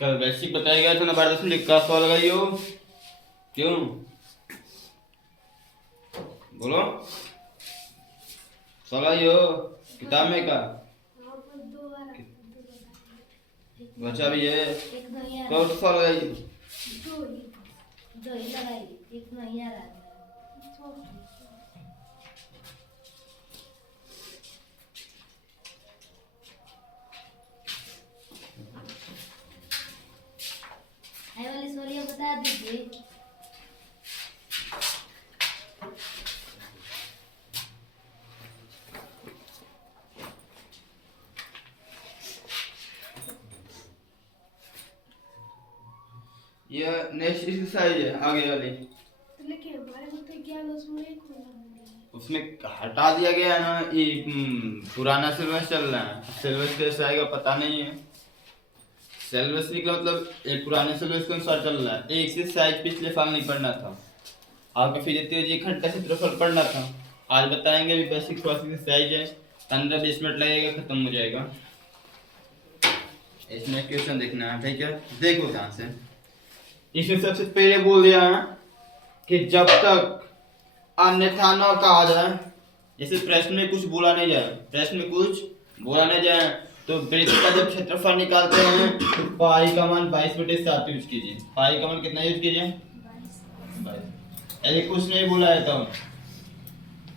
कल बेसिक बताया गया था ना 12 में लिखा सवाल लगाई हो क्यों बोलो सवाल आई हो किताब में का बच्चा भी है तो सवाल लगाई वाली सवालियाँ बता दीजिए। ये नेक्स्ट एक्सरसाइज है आगे वाली लेकिन हमारे को तो क्या उसमें एक होना उसमें हटा दिया गया है ना ये पुराना सिलेबस चल रहा है सिलेबस कैसे आएगा पता नहीं है सिलेबस का मतलब एक पुराने सिलेबस के अनुसार चल रहा है एक एक्सरसाइज पिछले साल नहीं पढ़ना था आपका फिजियोलॉजी एक घंटा क्षेत्रफल पढ़ना था आज बताएंगे भी बेसिक एक्सरसाइज है 15-20 मिनट लगेगा खत्म हो जाएगा इसमें क्वेश्चन देखना है ठीक है देखो ध्यान से इसमें सबसे पहले बोल दिया है कि जब तक अन्यथा न कहा जाए जैसे प्रश्न में कुछ बोला नहीं जाए प्रश्न में कुछ बोला नहीं जाए तो वृत्त का जब क्षेत्रफल निकालते हैं तो पाई का मान 22/7 यूज कीजिए पाई का मान कितना यूज कीजिए 22 यदि कुछ नहीं बोला है तो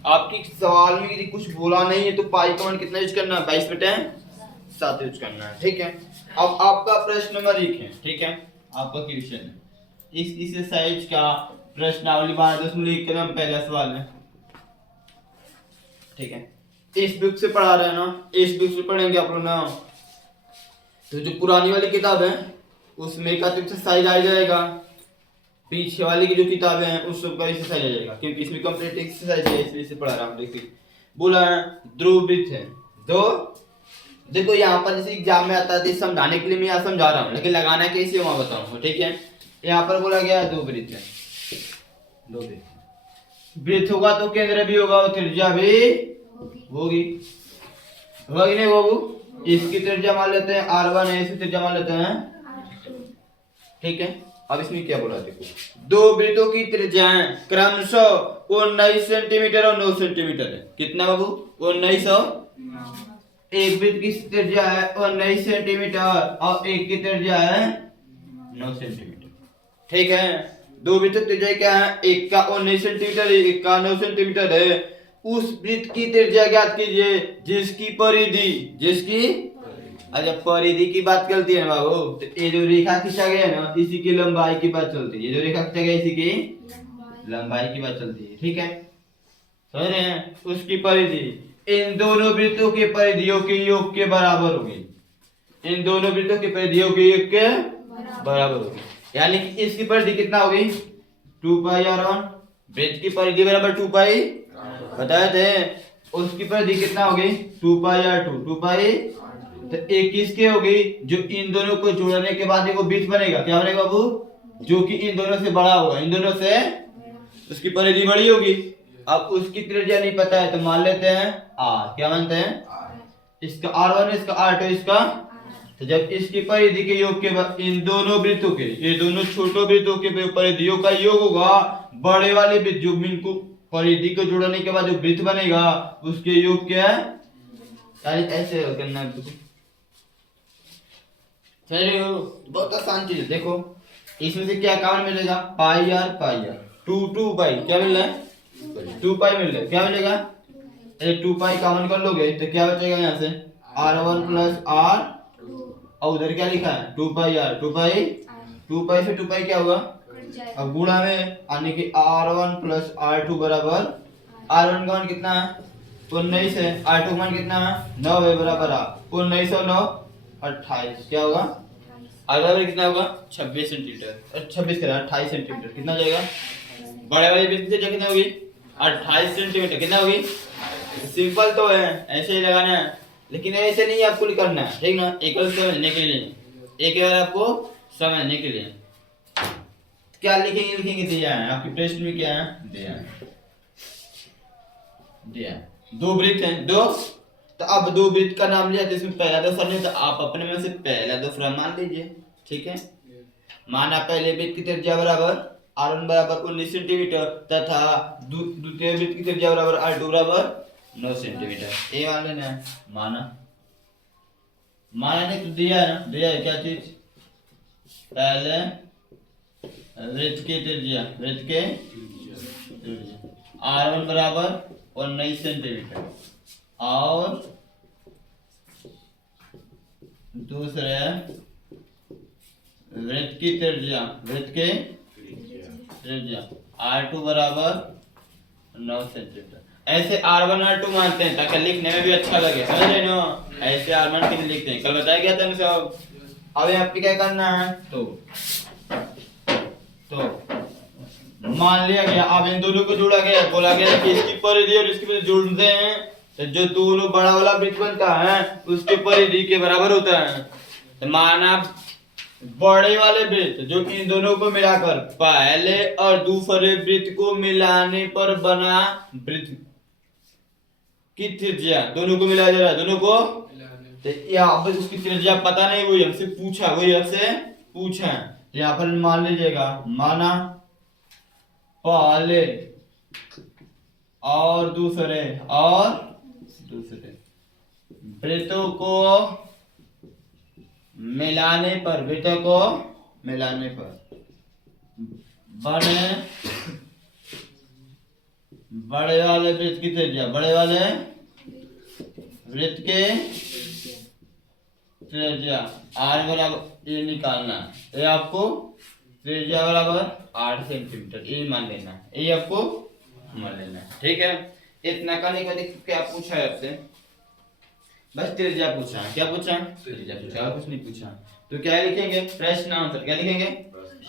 आपकी सवाल में यदि कुछ बोला नहीं है तो पाई का मान कितना यूज करना है 22/7 यूज करना है ठीक है अब आपका प्रश्न नंबर 1 है ठीक है आपका क्वेश्चन है इस एक्सरसाइज का प्रश्नावली 12.1 का पहला सवाल है ठीक है इस बुक से पढ़ा रहे हैं ना इस बुक से पढ़ेंगे आप लोग ना तो जो पुरानी वाली किताब है उसमें का तो एक्सरसाइज आ जाएगा पीछे वाली की जो किताबें हैं उस सब का एक्सरसाइज आ जाएगा क्योंकि इसमें कंप्लीट एक्सरसाइज है इसलिए से पढ़ा रहा हूं देखिए बोला है ध्रुववृत्त है दो देखो यहाँ पर जैसे एग्जाम में आता है समझाने के लिए मैं यहाँ समझा रहा हूँ लेकिन लगाना कैसे वहां बताऊंगा ठीक है यहाँ पर बोला गया दो वृत्त है दो वृत्त होगा तो केंद्र भी होगा और त्रिज्या भी होगी होगी नहीं बाबू इसकी त्रिज्या मान लेते हैं r1 है इसकी त्रिज्या मान लेते हैं ठीक है अब इसमें क्या बोला देखो दो वृत्तों की त्रिज्याएं क्रमशः 19 सेंटीमीटर और 9 सेंटीमीटर है कितना बाबू 19 एक वृत्त की त्रिज्या है 19 सेंटीमीटर और एक की त्रिज्या है 9 सेंटीमीटर ठीक है दो वृत्त की त्रिज्या क्या है एक का 19 सेंटीमीटर एक का 9 सेंटीमीटर है उस वृत्त की त्रिज्या ज्ञात कीजिए जिसकी परिधि जिसकी अच्छा परिधि की बात करती है बाबू तो ये जो रेखा खींचा गया है ना इसी की लंबाई की बात चलती है ये जो रेखा खींचा गया इसी की लंबाई की बात चलती है ठीक है समझ रहे हैं उसकी परिधि इन दोनों वृत्तों के परिधियों के योग के बराबर होगी इन दोनों वृत्तों की परिधियों के योग के बराबर होगी यानी कि इसकी परिधि कितना होगी 2πr1 वृत्त की परिधि बराबर 2π बताए थे उसकी परिधि कितना होगी 2πr2 2π तो 21 की होगी जो इन दोनों को जोड़ने के बाद वो वृत्त बनेगा क्या बनेगा बाबू जो कि इन दोनों से बड़ा होगा इन दोनों से उसकी परिधि बड़ी होगी अब उसकी त्रिज्या नहीं पता है तो मान लेते हैं r क्या मानते हैं इसका r1 इसका r2 इसका तो जब इसकी परिधि के योग के बाद इन दोनों वृत्तों के ये दोनों छोटो वृत्तों के परिधियों का योग होगा बड़े वाले वृत्त जो इनको परिधि को जोड़ने के बाद जो वृत्त बनेगा उसके योग क्या है यानी ऐसे करना चलिए बहुत आसान चीज है देखो इसमें से क्या कॉमन मिलेगा पाई r 2 पाई क्या मिल रहा है 2 पाई मिल रहा है क्या मिलेगा 2 पाई कॉमन कर लोगे तो क्या बचेगा यहाँ से r1 प्लस r और उधर क्या लिखा है 2 पाई r 2 पाई से 2 पाई क्या होगा अब गुणा में यानी कि r1 प्लस r2 बराबर r1 का मान कितना है 19 है r2 का मान कितना है 9 है बराबर 19 और 9 28 क्या होगा बराबर कितना होगा 26 सेंटीमीटर 26 करा 28 सेंटीमीटर कितना जाएगा बड़े वाली वृत्त से कितना होगी 28 सेंटीमीटर कितना होगी सिंपल तो है ऐसे ही लगाना है लेकिन ऐसे नहीं आपको करना है ठीक ना एकल समझने के लिए एक बार आपको समझने के लिए क्या लिखेंगे दिया है आपके प्रश्न में क्या है दिया दो वृत्त हैं दो तो अब दो वृत्त का नाम लिया तो इसमें पहला दो फलन तो आप अपने में से पहला दो फलन मान लीजिए ठीक है। माना पहले वृत्त की त्रिज्या बराबर r1 बराबर 19 सेंटीमीटर तथा द्वितीय वृत्त की त्रिज्या बराबर r2 बराबर 9 सेंटीमीटर। ये मान लेना है। माना ने तो दिया है ना, दिया है क्या चीज, पहले वृत्त की त्रिज्या r1 बराबर 19 सेंटीमीटर और दूसरे वृत्त की त्रिज्या r2 बराबर 9 सेंटीमीटर। ऐसे r1 r2 मानते हैं ताकि लिखने में भी अच्छा लगे, समझ रहे ना। ऐसे r1 के लिए लिखते हैं, कल बताया गया था ना सब। अब यहाँ पे क्या करना है, तो मान लिया गया, अब इन दोनों को जोड़ा गया, बोला गया कि इसकी परिधि और इसकी परिधि जोड़ते हैं तो जो दोनों बड़ा वाला वृत्त बनता है उसके परिधि के बराबर होता है। तो माना बड़े वाले वृत्त जो इन दोनों को मिलाकर पहले और दूसरे वृत्त को मिलाने पर बना वृत्त की त्रिज्या, दोनों को मिलाया जा रहा है, दोनों को, तो यहाँ पर उसकी त्रिज्या पता नहीं, वही हमसे पूछा। यहाँ पर मान लीजिएगा, माना पहले और दूसरे वृत्तों को मिलाने पर बने बड़े वाले वृत्त की त्रिज्या, बड़े वाले वृत्त के त्रिज्या r बराबर, ये निकालना है, ये आपको त्रिज्या बराबर 8 सेंटीमीटर, ये मान लेना है, ये आपको मान लेना है, ठीक है। इतना करने का देखिए क्या पूछा है आपसे, बस त्रिज्या पूछा है, क्या पूछा, त्रिज्या पूछा, और कुछ नहीं पूछा। तो क्या लिखेंगे, प्रश्न आंसर, क्या लिखेंगे,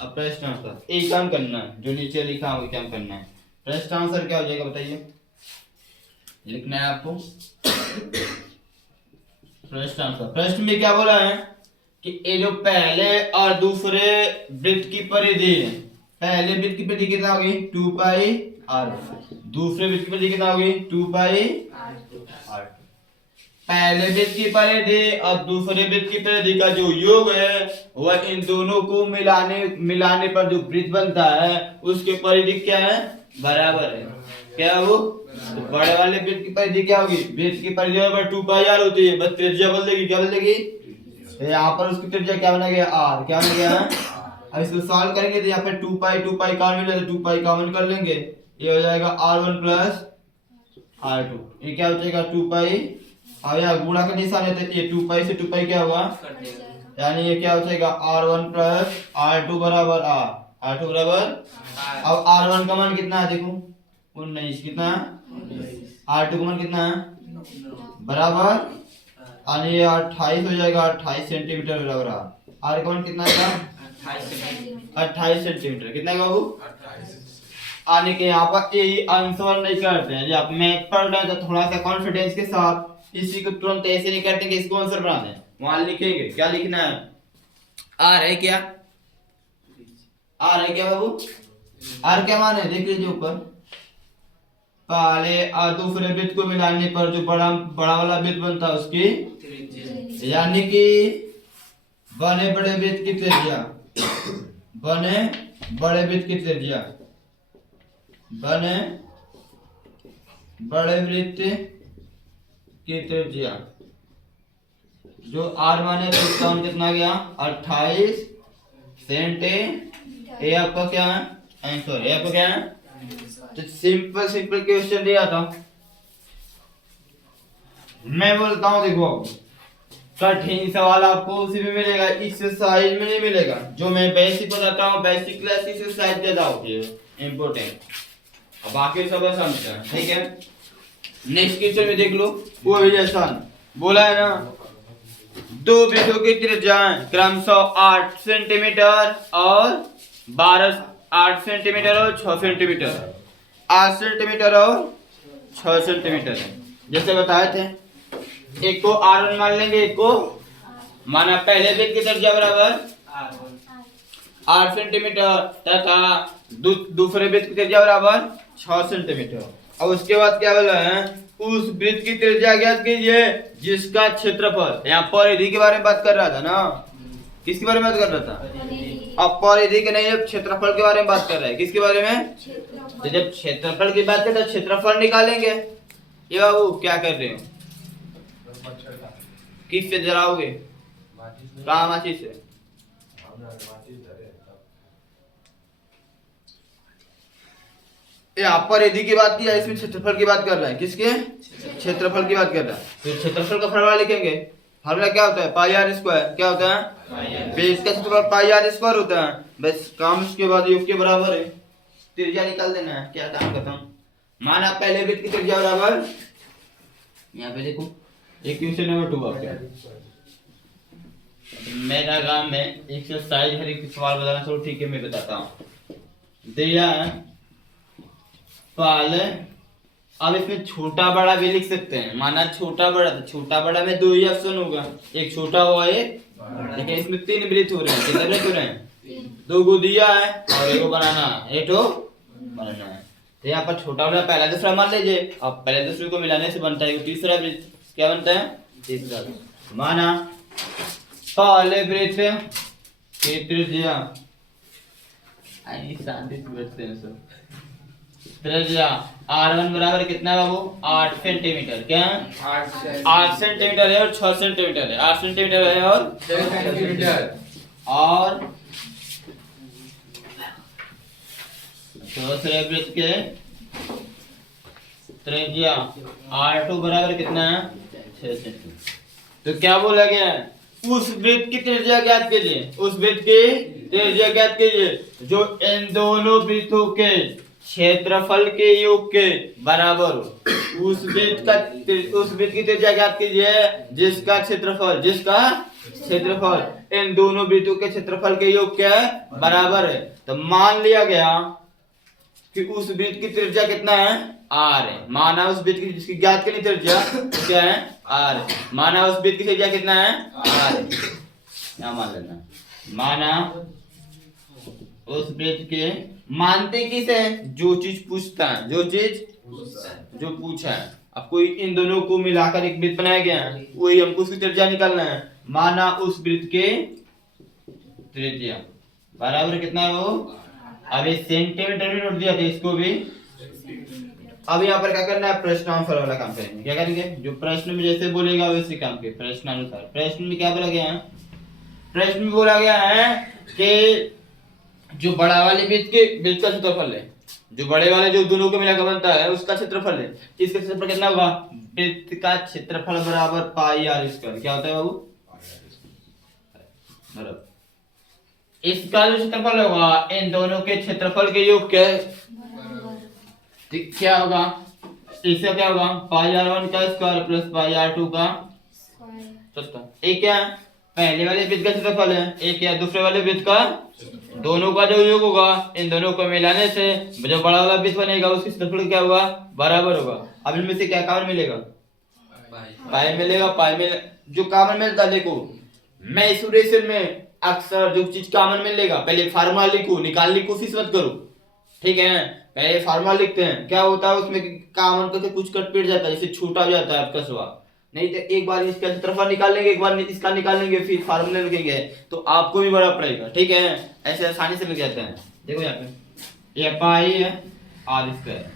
अब प्रश्न आंसर एक काम करना है, जो नीचे लिखा है वो काम करना है। प्रश्न आंसर क्या हो जाएगा बताइए, लिखना है आपको प्रश्न आंसर। प्रश्न में क्या बोला है कि ये जो पहले और दूसरे वृत्त की परिधि है, पहले वृत्त की परिधि कितना होगी 2 पाई r, दूसरे वृत्त की परिधि कितना होगी 2 पाई r। पहले वृत्त की परिधि और दूसरे वृत्त की परिधि का जो योग है वह इन दोनों को मिलाने पर जो वृत्त बनता है उसके परिधि क्या है, बराबर है, क्या वो, तो बड़े वाले वृत्त की परिधि क्या होगी, वृत्त की परिधि बराबर 2 पाई r होती है, बस त्रिज्या बदल देगी, क्या बदल देगी, तो यहाँ पर उसकी त्रिज्या क्या बना गया, r, क्या बना गया। अब इसको सॉल्व करेंगे तो यहाँ पे 2 पाई कॉमन मिले तो 2 पाई कॉमन कर लेंगे, ये हो जाएगा r1 प्लस r2, ये क्या हो जाएगा 2 पाई, अब यहाँ गुणा का निशान है तो ये 2 पाई से 2 पाई क्या होगा, यानी ये क्या हो जाएगा r1 प्लस r2 बराबर r2 बराबर, अब r1 का मान कितना है देखो 19, कितना r2 का मान कितना है बराबर, यानी ये 28 हो जाएगा, 28 सेंटीमीटर बराबर, r का मान कितना आएगा 28 सेंटीमीटर, कितना है बाबू, आने के यहाँ पर यही आंसर नहीं करते हैं, जब मैथ पढ़ रहे हैं तो थोड़ा सा कॉन्फिडेंस के साथ इसी को तुरंत ऐसे नहीं करते कि इसको आंसर बना दें, वहां लिखेंगे, क्या लिखना है, आर है क्या, बाबू, आर क्या मान है देख लीजिए ऊपर, पहले और दूसरे वृत्त को मिलाने पर जो बड़ा वाला वृत्त बनता है उसकी, यानी कि बने बड़े वृत्त की त्रिज्या, बने बड़े वृत्त की त्रिज्या जो r माने तो इसका मान कितना गया 28 सेंटीमीटर, ये आपका क्या है आंसर, ये आपका क्या है। तो सिंपल क्वेश्चन दिया था, मैं बोलता हूँ देखो कठिन सवाल आपको उसी में मिलेगा, एक्सरसाइज में नहीं मिलेगा, जो मैं बेसिक बताता हूँ बेसिक क्लास एक्सरसाइज ज्यादा होती है इम्पोर्टेंट, बाकी सब समझते हैं, ठीक है। नेक्स्ट क्वेश्चन में देख लो, वो भी आसान बोला है ना, दो वृत्तों की त्रिज्याएं क्रमशः 8 सेंटीमीटर और 8 सेंटीमीटर और 6 सेंटीमीटर, 8 सेंटीमीटर और 6 सेंटीमीटर है, जैसे बताए थे। एक को r1 मान लेंगे, एक को माना पहले वृत्त की त्रिज्या बराबर 8 सेंटीमीटर तथा दूसरे वृत्त की त्रिज्या बराबर 6 सेंटीमीटर। अब उसके बाद क्या बोला है, उस वृत्त की त्रिज्या ज्ञात कीजिए जिसका क्षेत्रफल, यहाँ परिधि के बारे में बात कर रहा था ना, किसके बारे में बात कर रहा था? परिधि। अब परिधि के नहीं, अब क्षेत्रफल के बारे में बात कर रहा है। किसके बारे में? तो क्षेत्रफल। जब क्षेत्रफल की बात करें तो क्षेत्रफल निकालेंगे। ये बाबू क्या कर रहे हो? किससे जलाओगे? कहाँ माचिस से? यहाँ परिधि की बात की है, इसमें क्षेत्रफल की बात कर रहा है। किसके? क्षेत्रफल की बात कर रहा है। तो क्षेत्रफल का फॉर्मूला लिखेंगे। फॉर्मूला क्या होता है? पाई आर स्क्वायर। क्या होता है? बेस का क्षेत्रफल पाई आर स्क्वायर होता है। बस काम उसके बाद योग के बराबर है। त्रिज्या निकाल देना है। क्या काम करता हूँ? माना पहले वृत्त की त्रिज्या बराबर, यहाँ पे देखो एक क्वेश्चन नंबर 2 आपका। मेरा काम है एक्सरसाइज हर एक सवाल बताना। चलो ठीक है, मैं बताता हूँ। दिया है पाल, अब इसमें छोटा बड़ा भी लिख सकते हैं। माना छोटा बड़ा, तो छोटा बड़ा में 2 ही ऑप्शन होगा, एक छोटा हुआ एक। लेकिन इसमें 3 वृत्त हो रहे हैं। कितने वृत्त हो रहे हैं? 2 को दिया है और एक को बनाना है, एक तो बनाना है। तो यहाँ पर छोटा बड़ा पहला दूसरा मान लीजिए। अब पहले दूसरे को मिलाने से बनता है तीसरा वृत्त। क्या बनता है? तीसरा वृत्त। माना पहले वृत्त की त्रिज्या, शांति से बैठते हैं सब। त्रिज्या R1 बराबर कितना है बाबू? 8 सेंटीमीटर। क्या है? 8 सेंटीमीटर है और 6 सेंटीमीटर है। 8 सेंटीमीटर है और 6 सेंटीमीटर। और दूसरे वृत्त के त्रिज्या R2 बराबर कितना है? 6 सेंटीमीटर। तो क्या बोला गया है? उस वृत्त की त्रिज्या ज्ञात कीजिए। उस वृत्त की त्रिज्या ज्ञात कीजिए जो इन दोनों वृत्तों के क्षेत्रफल के योग के बराबर हो। उस वृत्त की त्रिज्या ज्ञात कीजिए जिसका क्षेत्रफल इन दोनों वृत्तों के क्षेत्रफल के योग के बराबर है। तो मान लिया गया कि उस वृत्त की त्रिज्या कितना है? R है। माना उस वृत्त की जिसकी ज्ञात करनी त्रिज्या तो क्या है? R है। माना उस वृत्त की त्रिज्या कितना है? R है। क्या मान लेना? माना उस वृत्त के, मानते किसे? जो चीज पूछता है, जो पूछा है। अब कोई इन दोनों को मिलाकर एक वृत्त बनाया गया है, वही हमको उसकी त्रिज्या निकालना है। माना उस वृत्त के त्रिज्या बराबर कितना है वो? अब ये सेंटीमीटर में नोट दिया था, इसको भी। अब यहाँ पर क्या करना है? प्रश्नानुसार वाला काम करेंगे। क्या करेंगे? जो प्रश्न में जैसे बोलेगा वैसे काम के प्रश्नानुसार। प्रश्न में क्या बोला गया है? प्रश्न में बोला गया है कि जो बड़ा वाले वृत्त का क्षेत्रफल है, जो बड़े वाले जो दोनों को मिलाकर बनता है उसका क्षेत्रफल है। इसका क्षेत्रफल कितना होगा? वृत्त का क्षेत्रफल बराबर पाई आर स्क्वायर। क्या होता है बाबू? बराबर इसका जो क्षेत्रफल होगा इन दोनों के क्षेत्रफल के योग के क्या होगा? इसका क्या होगा? पाई R1 का स्क्वायर प्लस पाई R2 का स्क्वायर। एक क्या? पहले वाले वृत्त का क्षेत्रफल है। एक या दूसरे वाले वृत्त का, दोनों का जो योग होगा इन दोनों को मिलाने से जो बड़ा वाला वृत्त बनेगा उसकी क्षेत्रफल क्या होगा? बराबर होगा। अब इनमें से क्या कॉमन मिलेगा? पाई मिलेगा। पाई में जो कॉमन मिलता है, देखो मैं इस रिलेशन में अक्सर जो चीज कॉमन मिलेगा पहले फार्मूला लिखो, निकालने की कोशिश मत करो। ठीक है, पहले फार्मूला लिखते हैं। क्या होता है उसमें कॉमन करके कुछ कट पिट जाता है, जैसे छोटा हो जाता है आपका सवाल। नहीं तो एक बार इसका क्षेत्रफल निकाल लेंगे, एक बार इसका निकाल लेंगे, फिर फार्मूला लिखेंगे तो आपको भी बड़ा पड़ेगा। ठीक है, ऐसे आसानी से मिल जाते हैं। देखो यहाँ पे ये पाई है आर स्क्वायर,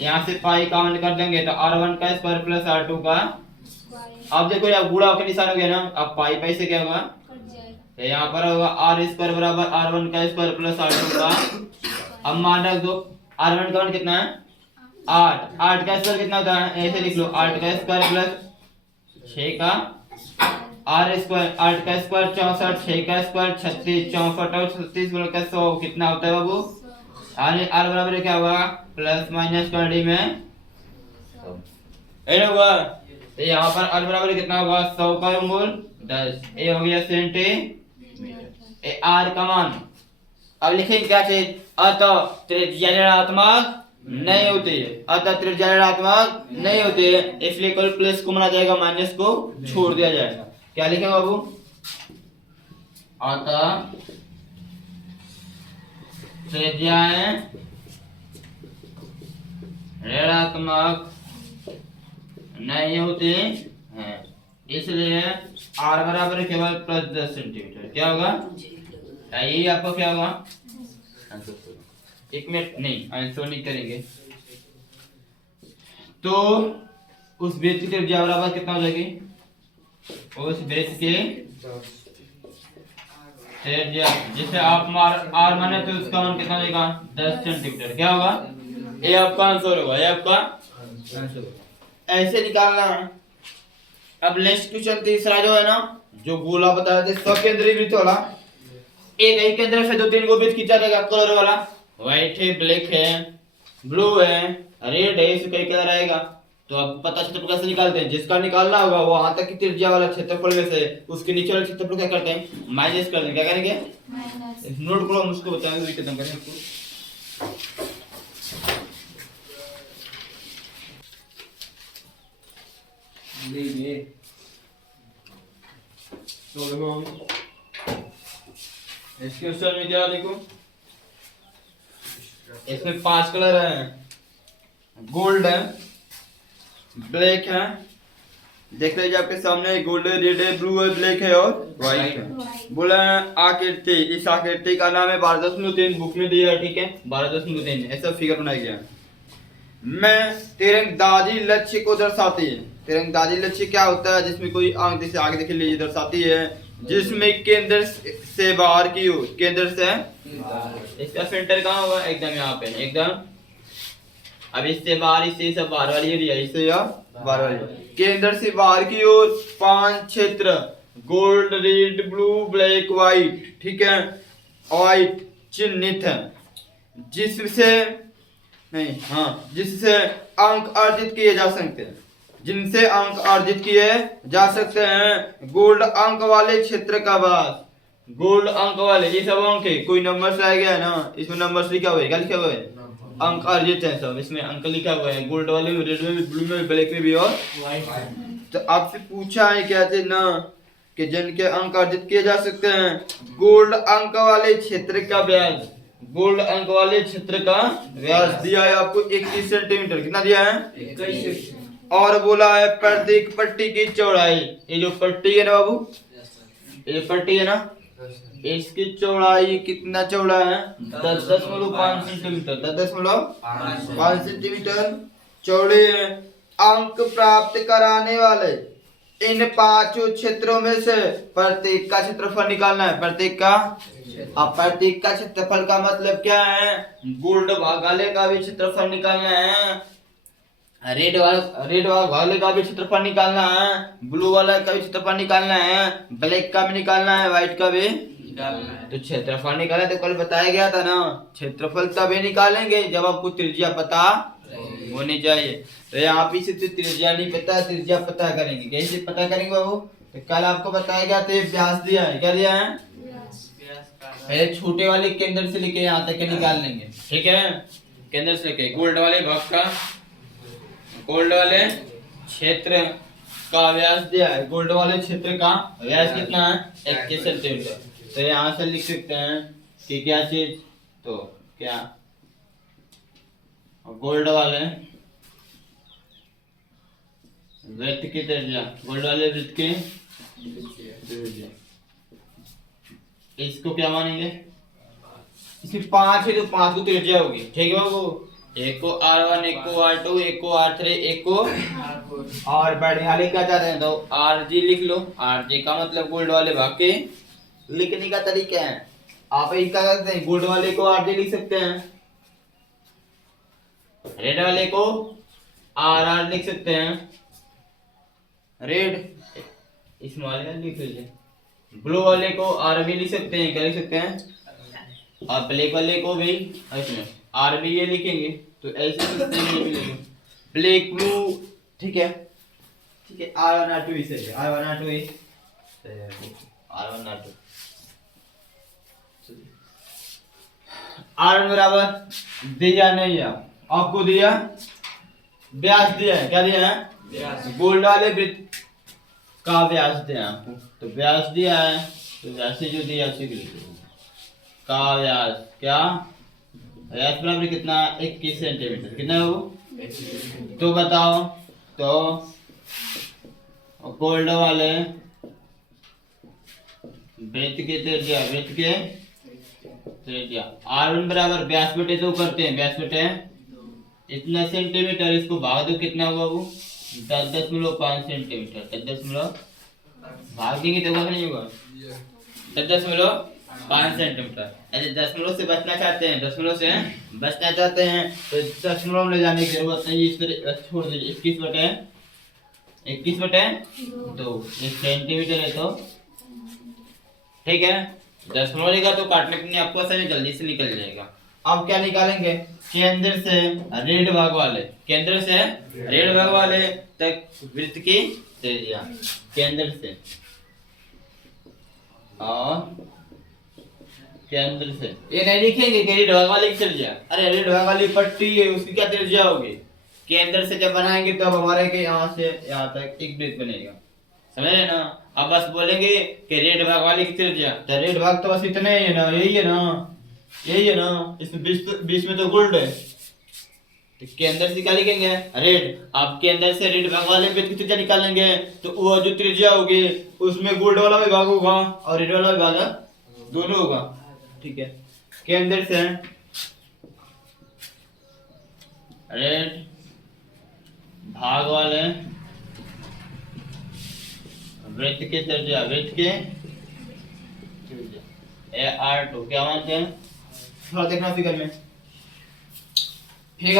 यहाँ से पाई कॉमन कर देंगे तो R1 का स्क्वायर प्लस R2 का। अब देखो यहाँ गुणा होकर निशान हो गया ना, अब पाई पाई से क्या होगा? तो यहाँ पर होगा आर स्क्वायर बराबर R1 का स्क्वायर प्लस R2 का। अब मान रख दो R1 का मान कितना है? 8। 8 का स्क्वायर कितना होता है? ऐसे लिख लो 8 का स्क्वायर प्लस 6 का आर स्क्वायर। 8 का स्क्वायर 64, 6 का स्क्वायर 36, 64 और 36 बोलकर 100 कितना होता है बाबू? यानी आर बराबर क्या होगा? प्लस माइनस कर डी में 100 होगा। तो यहाँ पर आर बराबर कितना होगा? 100 का वर्गमूल 10। ये हो गया सेंटीमीटर। ये आर का मान। अब लिखेंगे क्या चीज? अतः त्रिज्या ऋणात्मक नहीं होती है। अतः त्रिज्या ऋणात्मक नहीं होती है, इसलिए कल प्लस को माना जाएगा, माइनस को छोड़ दिया जाएगा। क्या लिखेंगे बाबू? अतः त्रिज्याएं ऋणात्मक नहीं होती हैं, इसलिए आर बराबर केवल प्लस 10 सेंटीमीटर। क्या होगा? यही आपका क्या होगा? एक मिनट नहीं, आंसर नहीं करेंगे तो उस वृत्त की त्रिज्या बराबर कितना हो जाएगी? उस वृत्त के त्रिज्या जिसे आप आर माने तो उसका मान कितना हो जाएगा? 10 सेंटीमीटर। क्या होगा? ये आपका आंसर होगा, ये आपका आंसर होगा। ऐसे निकालना है। अब नेक्स्ट क्वेश्चन तीसरा जो है ना, जो गोला बताया था सकेंद्रीय वृत्त वाला, एक ही केंद्र से दो तीन को वृत्त खींचा जाएगा। कलर वाला व्हाइट है, ब्लैक है, ब्लू है, रेड है, इसे कई कलर आएगा। तो अब पता क्षेत्रफल कैसे निकालते हैं? जिसका निकालना होगा वो वहां तक की त्रिज्या वाला क्षेत्रफल में से उसके नीचे वाले क्षेत्रफल क्या करते हैं? माइनस कर देंगे। क्या करेंगे? माइनस। नोट करो, मुझको बताएंगे भी कितना करें इसको। लीजिए तो देखो इसके क्वेश्चन में क्या देखो, इसमें 5 कलर है, गोल्ड है, ब्लैक है, देख लीजिए आपके सामने गोल्ड है, रेड है, ब्लू है, ब्लैक है और व्हाइट है। बोला आकृति, इस आकृति का नाम है 12.3, बुक में दिया है, ठीक है 12.3 ऐसा फिगर बनाया गया है। मैं तीरंदाजी लक्ष्य को दर्शाती है। तीरंदाजी लक्ष्य क्या होता है? जिसमें कोई आगे से आगे देख लीजिए दर्शाती है, जिसमें केंद्र से बाहर की ओर, केंद्र से इसका सेंटर कहाँ होगा? एकदम यहाँ पे, एकदम। अब इससे बाहर, इससे सब बाहर वाली एरिया, इससे या बाहर वाली, केंद्र से बाहर की ओर 5 क्षेत्र, gold, red, blue, black, white, ठीक है, व्हाइट चिन्हित है, जिससे नहीं, हाँ, जिससे अंक अर्जित किए जा सकते हैं, जिनसे अंक अर्जित किए जा सकते हैं। गोल्ड अंक वाले क्षेत्र का व्यास, गोल्ड अंक वाले, ये सब अंक है, कोई नंबर से आ गया है ना, इसमें नंबर लिखा हुआ है, क्या लिखा हुआ है? अंक अर्जित है सब, इसमें अंक लिखा हुआ है, गोल्ड वाले में, रेड में भी, ब्लू में भी, ब्लैक में भी और व्हाइट। तो आपसे पूछा है कहते ना कि जिनके अंक अर्जित किए जा सकते हैं, गोल्ड अंक वाले क्षेत्र का व्यास, गोल्ड अंक वाले क्षेत्र का व्यास दिया है आपको 21 सेंटीमीटर। कितना दिया है? 21। और बोला है प्रत्येक पट्टी की चौड़ाई, ये जो पट्टी है ना बाबू, ये पट्टी है ना, इसकी चौड़ाई कितना चौड़ा है? 10.5 सेंटीमीटर, 10.5 सेंटीमीटर चौड़े है। अंक प्राप्त कराने वाले इन 5 क्षेत्रों में से प्रत्येक का क्षेत्रफल निकालना है। प्रत्येक का, अब प्रत्येक का क्षेत्रफल का मतलब क्या है? गोल्ड वाले का भी क्षेत्रफल निकालना है, रेड वाले का भी क्षेत्रफल निकालना है, ब्लू वाला का भी क्षेत्रफल निकालना है, ब्लैक का भी निकालना है, व्हाइट का भी निकालना है। तो क्षेत्रफल निकालना तो कल बताया गया था ना, क्षेत्रफल तभी निकालेंगे जब आपको त्रिज्या पता होनी चाहिए। तो यहाँ पे से त्रिज्या नहीं पता, त्रिज्या पता करेंगे। कैसे पता करेंगे बाबू? तो कल आपको बताया गया था, व्यास दिया है, क्या दिया है? पहले छोटे वाले केंद्र से लेके यहाँ तक के निकाल लेंगे, ठीक है, केंद्र से लेके गोल्ड वाले भाग का, गोल्ड वाले क्षेत्र का व्यास दिया है, गोल्ड वाले क्षेत्र का व्यास कितना है? 21 सेंटीमीटर। तो यहाँ से लिख सकते हैं कि क्या चीज, तो क्या गोल्ड वाले वृत्त की त्रिज्या, गोल्ड वाले वृत्त की त्रिज्या, इसको क्या मानेंगे? इसमें 5 है तो 5 को त्रिज्या होगी, ठीक है बाबू। एक को R1, एक को R2, एक को R3, एक को और बढ़िया लिख क्या चाहते हैं तो RG लिख लो। RG का मतलब गोल्ड वाले भाग के लिखने का तरीका है। आप इसका करते हैं, गोल्ड वाले को RG लिख सकते हैं, रेड वाले को RR लिख सकते हैं, रेड स्मॉल में लिख लीजिए, ब्लू वाले को RB लिख सकते हैं, क्या लिख सकते हैं, और ब्लैक वाले को भी इसमें RB ये लिखेंगे। तो ऐसे लिखेंगे ब्लैक ब्लू, ठीक है, ठीक है, R1 R2 इसे R1 R2 R1 R2 R1 बराबर दिया नहीं है, आपको दिया व्यास दिया है, क्या दिया है? व्यास। गोल्ड वाले वृत्त का व्यास दिया आपको, तो व्यास दिया है, तो व्यास से जो दिया उसी को लिखो, का व्यास, क्या व्यास बराबर कितना? 21 सेंटीमीटर। कितना है वो? तो बताओ, तो और गोल्ड वाले वृत्त के त्रिज्या, R1 बराबर 82/2 करते हैं, 82 इतना सेंटीमीटर, इसको भाग दो कितना हुआ वो 10.5 सेंटीमीटर, 10 भाग देंगे तो होगा नहीं होगा 10.5 सेंटीमीटर। ऐसे दशमलव से बचना चाहते हैं, दशमलव से बचना चाहते हैं तो दशमलव ले जाने की जरूरत नहीं, इस तरह छोड़ दीजिए 21/2 सेंटीमीटर है तो ठीक है। दशमलव लेगा तो काटने के लिए आपको आसानी जल्दी से निकल जाएगा। अब क्या निकालेंगे, केंद्र से ऋण भाग वाले तक वृत्त की त्रिज्या, केंद्र से और केंद्र से ये नहीं लिखेंगे कि ऋण भाग वाले की त्रिज्या, अरे ऋण भाग वाली पट्टी है उसकी क्या त्रिज्या होगी, केंद्र से जब बनाएंगे तो अब हमारे के यहाँ से यहाँ तक एक वृत्त बनेगा, समझ रहे ना। अब बस बोलेंगे कि ऋण भाग वाले की त्रिज्या, तो ऋण भाग तो बस इतने ही है ना, यही है ना, इसमें बीच में तो गोल्ड है, तो केंद्र से क्या लिखेंगे ऋण, आप केंद्र से ऋण भाग वाले वृत्त की त्रिज्या निकालेंगे तो वो जो त्रिज्या होगी उसमें गोल्ड वाला भी भाग होगा और ऋण वाला भी भाग दोनों होगा, ठीक है। केंद्र से ऋण भाग वाले वृत्त के त्रिज्या, R2 क्या मानते हैं, थोड़ा देखना फिगर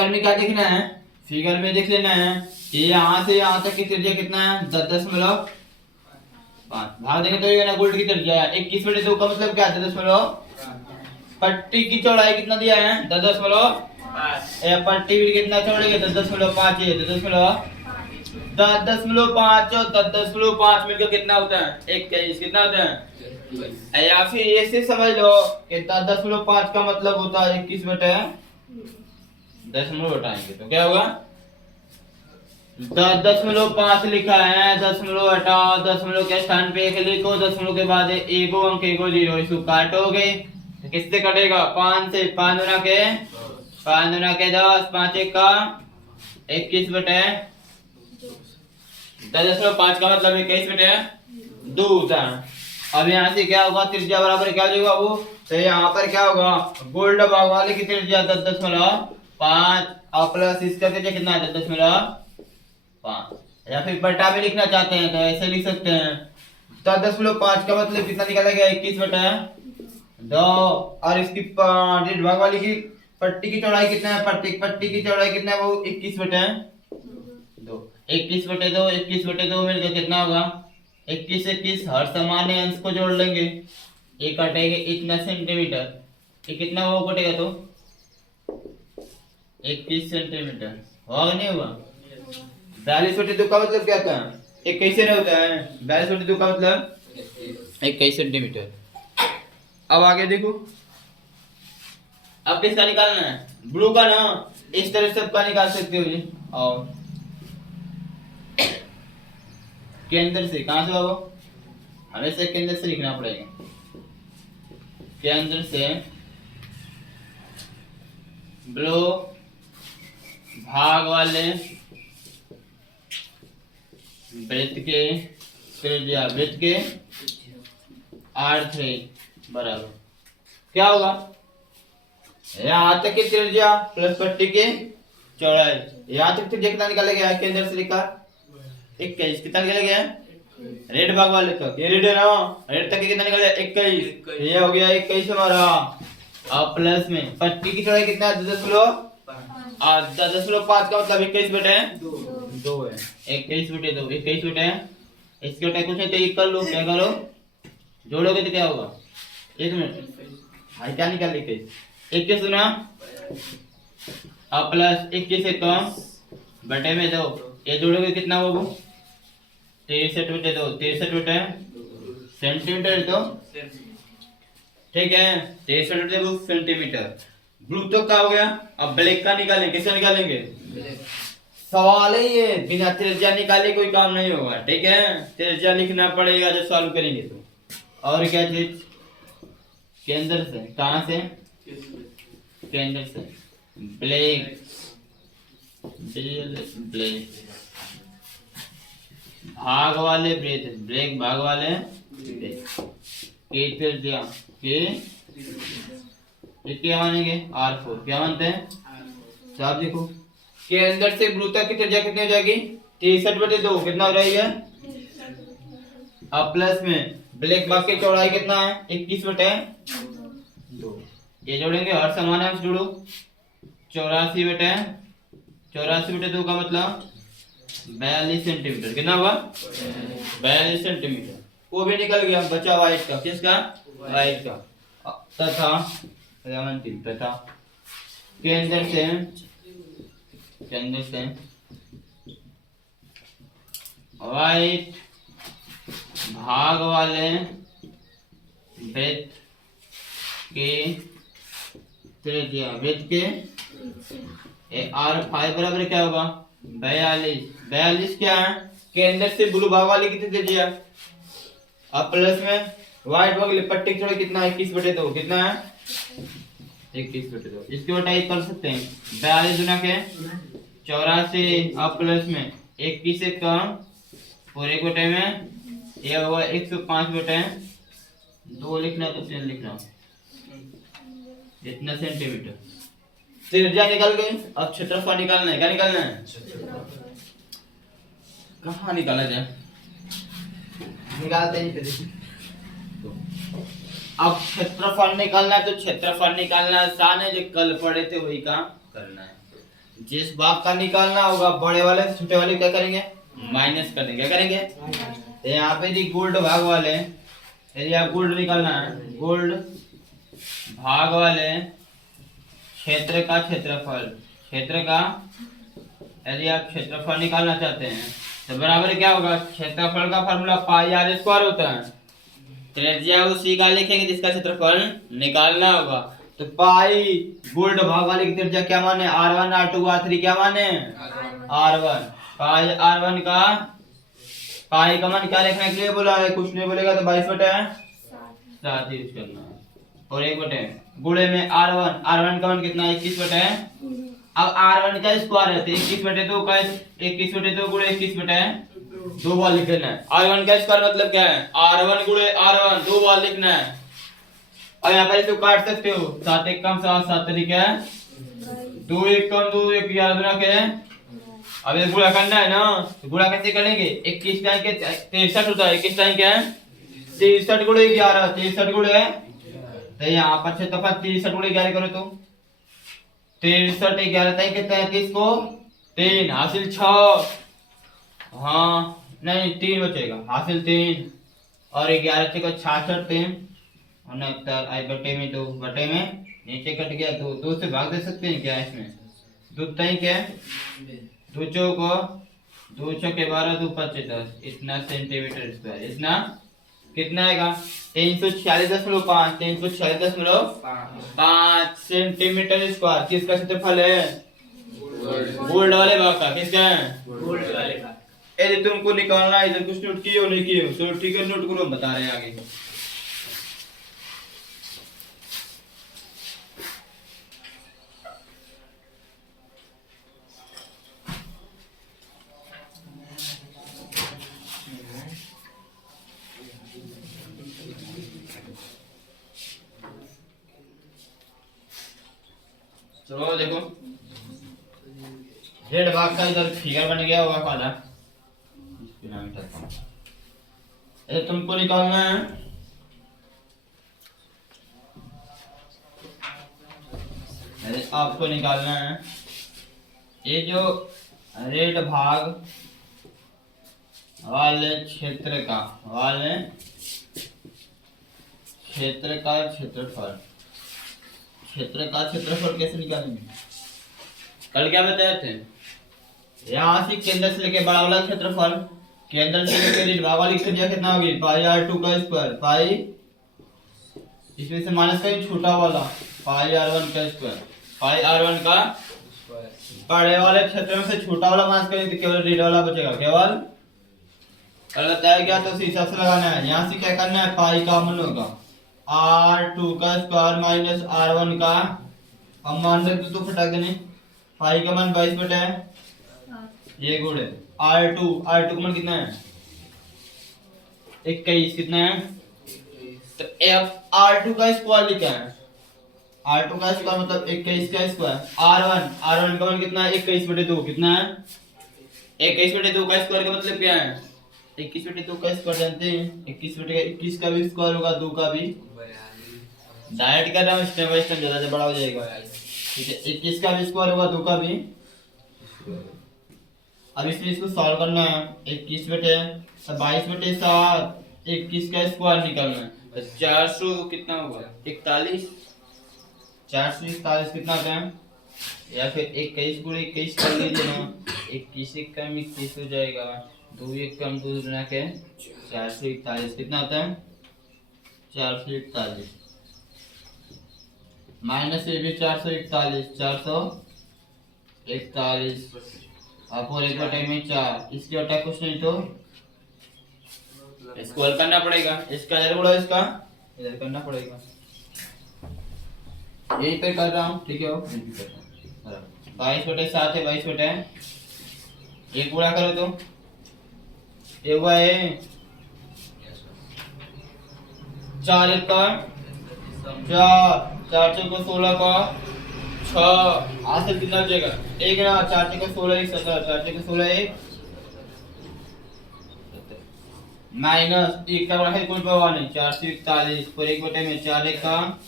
में क्या देखना है, फिगर में देख लेना है कि यहाँ से यहाँ तक की त्रिज्या कितना है 10.5 भाग देंगे तो ये ना गोल्ड की त्रिज्या 21/2 का मतलब क्या है 10.5, पट्टी की चौड़ाई कितना दिया है 10.5, पट्टी भी कितना चौड़ी है 10.5 है, 10.5 मिलकर कितना होता है 21, कितना होता है, या फिर ऐसे समझ लो कि 10.5 का मतलब होता है 21/10 हटाएंगे तो क्या होगा 10.5 लिखा है, दशमलव हटाओ, दशमलव के स्थान पे एक लिखो, दशमलव के बाद एगो अंक एगो 0, इसको काटोगे तो किससे कटेगा 5 से, 5 गुना के 10, 5 1 का 21/10.5 का मतलब 21/2 होता है। अब यहाँ से क्या होगा त्रिज्या बराबर क्या हो जाएगा वो, तो यहाँ पर क्या होगा गोल्ड भाग वाले की त्रिज्या 10.5 और प्लस इसका त्रिज्या कितना है 10.5, या फिर बटा में लिखना चाहते हैं तो ऐसे लिख सकते हैं 10.5 का मतलब कितना निकलेगा 21/2 और इसकी ऋण भाग वाली की पट्टी की चौड़ाई कितना है, पट्टी की चौड़ाई कितना है वो 21/2, 21/2 मिलकर कितना होगा 21 हर सामान्य अंश को जोड़ लेंगे, ये कटेगा इतना सेंटीमीटर, ये कितना वो कटेगा तो 21 सेंटीमीटर होगा नहीं होगा। 42/2 का मतलब क्या था 21 नहीं होता है, 42/2 का मतलब 21 सेंटीमीटर। अब आगे देखो, अब किसका निकालना है ब्लू का ना, इस तरह सबका निकाल सकते हो जी। और केंद्र से कहां से बाबू, हमेशा केंद्र से लिखना पड़ेगा, केंद्र से ब्लू भाग वाले वृत्त के त्रिज्या, वृत्त के R3 बराबर क्या होगा, यहाँ तक की त्रिज्या प्लस पट्टी की चौड़ाई, यहाँ तक त्रिज्या कितना निकालेगा केंद्र से लिखा 21, कितना निकलेगा रेड भाग वाले तक, ये रेड है ना, रेड तक कितना निकलेगा 21, ये हो गया 21 हमारा। अब प्लस में पट्टी की चौड़ाई कितना है 10.5 का मतलब 21/2 है, 21/2 इसके उठा कुछ नहीं तो एक कर लो, क्या करो जोड़ोगे तो क्या होगा, एक मिनट भाई क्या निकाल 21 गुना अब प्लस 21 है कम बटे में 2, ये जोड़ोगे कितना होगा 63/2, 63 सेंटीमीटर तो ठीक है, 63 सेंटीमीटर। ब्लू तो क्या हो गया, अब ब्लैक का निकालेंगे, कैसे निकालेंगे सवाल है ये, बिना त्रिज्या निकाले कोई काम नहीं होगा, ठीक है त्रिज्या लिखना पड़ेगा जब सॉल्व करेंगे तो। और क्या चीज केंद्र से, कहां से केंद्र से ब्लैक, भाग वाले ब्रेथ ब्रेक भाग वाले ब्रेथ के फिर दिया के ये क्या मानेंगे R4 क्या मानते हैं तो आप देखो के अंदर से वृत्त की त्रिज्या कितनी हो जाएगी 63/2 कितना हो जाएगा अब प्लस में ब्लैक भाग की चौड़ाई कितना है 21/2 ये जोड़ेंगे और समान अंश जोड़ो 84/2 का मतलब 42 सेंटीमीटर कितना हुआ 42 सेंटीमीटर वो भी निकल गया बचा वाइट का किसका वाइट का तथा तथा केंद्र से वाइट भाग वाले वृत्त के त्रिज्या वृत्त के R5 बराबर क्या होगा 42 क्या है केंद्र से ब्लू भाग वाली कितनी त्रिज्या अब प्लस में व्हाइट भाग पट्टी छोड़ कितना 21/2 कितना है 21/2 इसकी बटाई कर सकते हैं 42 गुना के 84 अब प्लस में 21 से कम और 1/2 में ये होगा 105/2 लिखना तो 3 लिखना इतना सेंटीमीटर त्रिज्या निकल गई अब क्षेत्रफल निकालना है क्या निकालना है कहाँ निकाला जाए निकालते हैं फिर अब क्षेत्रफल निकालना है तो क्षेत्रफल निकालना आसान है जो कल पढ़े थे वही काम करना है जिस भाग का निकालना होगा बड़े वाले से छोटे वाले क्या करेंगे माइनस कर देंगे क्या करेंगे तो यहाँ पे जी गोल्ड भाग वाले यदि आप गोल्ड निकालना है गोल्ड भाग वाले क्षेत्र का यदि आप क्षेत्रफल निकालना चाहते हैं तो बराबर क्या होगा क्षेत्रफल का फार्मूला पाई आर स्क्वायर होता है त्रिज्या उसी का लिखेंगे जिसका क्षेत्रफल निकालना होगा तो पाई गोल्ड भाग वाले की त्रिज्या क्या माने R1 R2 R3 क्या माने R1 पाई R1 का पाई का मान क्या लिखने के लिए बोला है कुछ नहीं बोलेगा तो 22/7 यूज करना है और 1/2 गुणे में R1 का मान कितना 21/2 अब R1 का स्क्वायर है तो 21/2 का 21/2 गुणे 21/2 बार लिख लेना है R1 का स्क्वायर मतलब क्या है R1 गुणे R1 दो बार लिखना है और यहाँ पर इसको काट सकते हो 7 1 कम 7 7 तरीका है 2 1 कम 2 1 याद रख के अब ये गुणा करना है ना तो गुणा कैसे करेंगे 21 टाइम के 63 होता है 21 टाइम क्या है 63 गुणे 11 63 गुणे तो यहाँ पर क्षेत्रफल 63 गुणे 11 करो तो 63 11 टाइम कितना है 30 को 3 हासिल 6 हाँ नहीं 3 बचेगा हासिल 3 और 11 से को 66 3 और 69 आई बटे में 2 बटे में नीचे कट गया तो 2 से भाग दे सकते हैं क्या इसमें 2 टाइम क्या है 2 चौक 2 चौके 12 2 25 इतना सेंटीमीटर स्क्वायर इतना कितना आएगा 346.5 सेंटीमीटर स्क्वायर किसका क्षेत्रफल है गोल्ड वाले भाग का किसका है गोल्ड वाले का यदि तुमको निकालना है इधर कुछ नोट किए हो नहीं किए हो तो ठीक है नोट करो बता रहे हैं आगे चलो देखो जेड भाग का इधर फिगर बन गया होगा काला इसके नाम करता हूं ये तुमको निकालना है अरे आपको निकालना है ये जो रेड भाग वाले क्षेत्र का क्षेत्रफल कैसे निकालेंगे कल क्या बताए थे यहाँ से केंद्र से लेके बड़ा वाला क्षेत्रफल केंद्र से लेके रेड भाग वाली त्रिज्या कितना होगी पाई R2 का स्क्वायर पाई इसमें से माइनस का छोटा वाला पाई R1 का स्क्वायर पाई R1 का बड़े वाले क्षेत्र में से छोटा वाला माइनस करें तो केवल रेड वाला बचेगा केवल कल बताया गया तो उसी हिसाब से लगाना है यहाँ से क्या करना है पाई का मान होगा R2 का स्क्वायर माइनस R1 का अब मान रहे तो फटाक देने पाई का मान 22 बटा है ये गुण है R2 का मान कितना है 21 कितना है? तो एफ R2 का स्क्वायर लिखा है। R2 का स्क्वायर मतलब 21 का स्क्वायर। R1 का मान कितना है? 21/2 कितना है? 21/2 का स्क्वायर का मतलब क्या है? 21/2 का स्क्वायर जानते हैं? 21 का भी स्क्वायर होगा, 2 का भी। डायरेक्ट कर रहा हूँ, स्टेप बाय स्टेप ज्यादा से बड़ा हो जाएगा। ठीक है, 21 का भी स्क्वायर होगा, 2 का भी। अब इसमें इसको सॉल्व करना है। 21/22/7, 21 का स्क्वायर निकालना है। तो 400 कितना होगा? 41। 441 कितना होता है? या फिर 21 कर लीजिए ना। 21 एक कम 21 हो जाएगा। 2 एक कम 2 गुना के 441 कितना होता है? 441 माइनस ये भी 441 और एक बटे में 4, इसके बटा कुछ नहीं तो स्क्वायर करना पड़ेगा। इसका इधर बोला, इसका इधर करना पड़ेगा। यही पे कर रहा हूँ, ठीक है। 22/7 है, 22 एक पूरा करो तो ये हुआ है 4 1 का 4, 4 चौको 16 का 6, आंसर कितना हो जाएगा? एक ना, 4 चौको 16 1 17, 4 चौको 16 1 माइनस 1 का बड़ा है कोई परवाह नहीं, 441 पर 1 में 4 1 का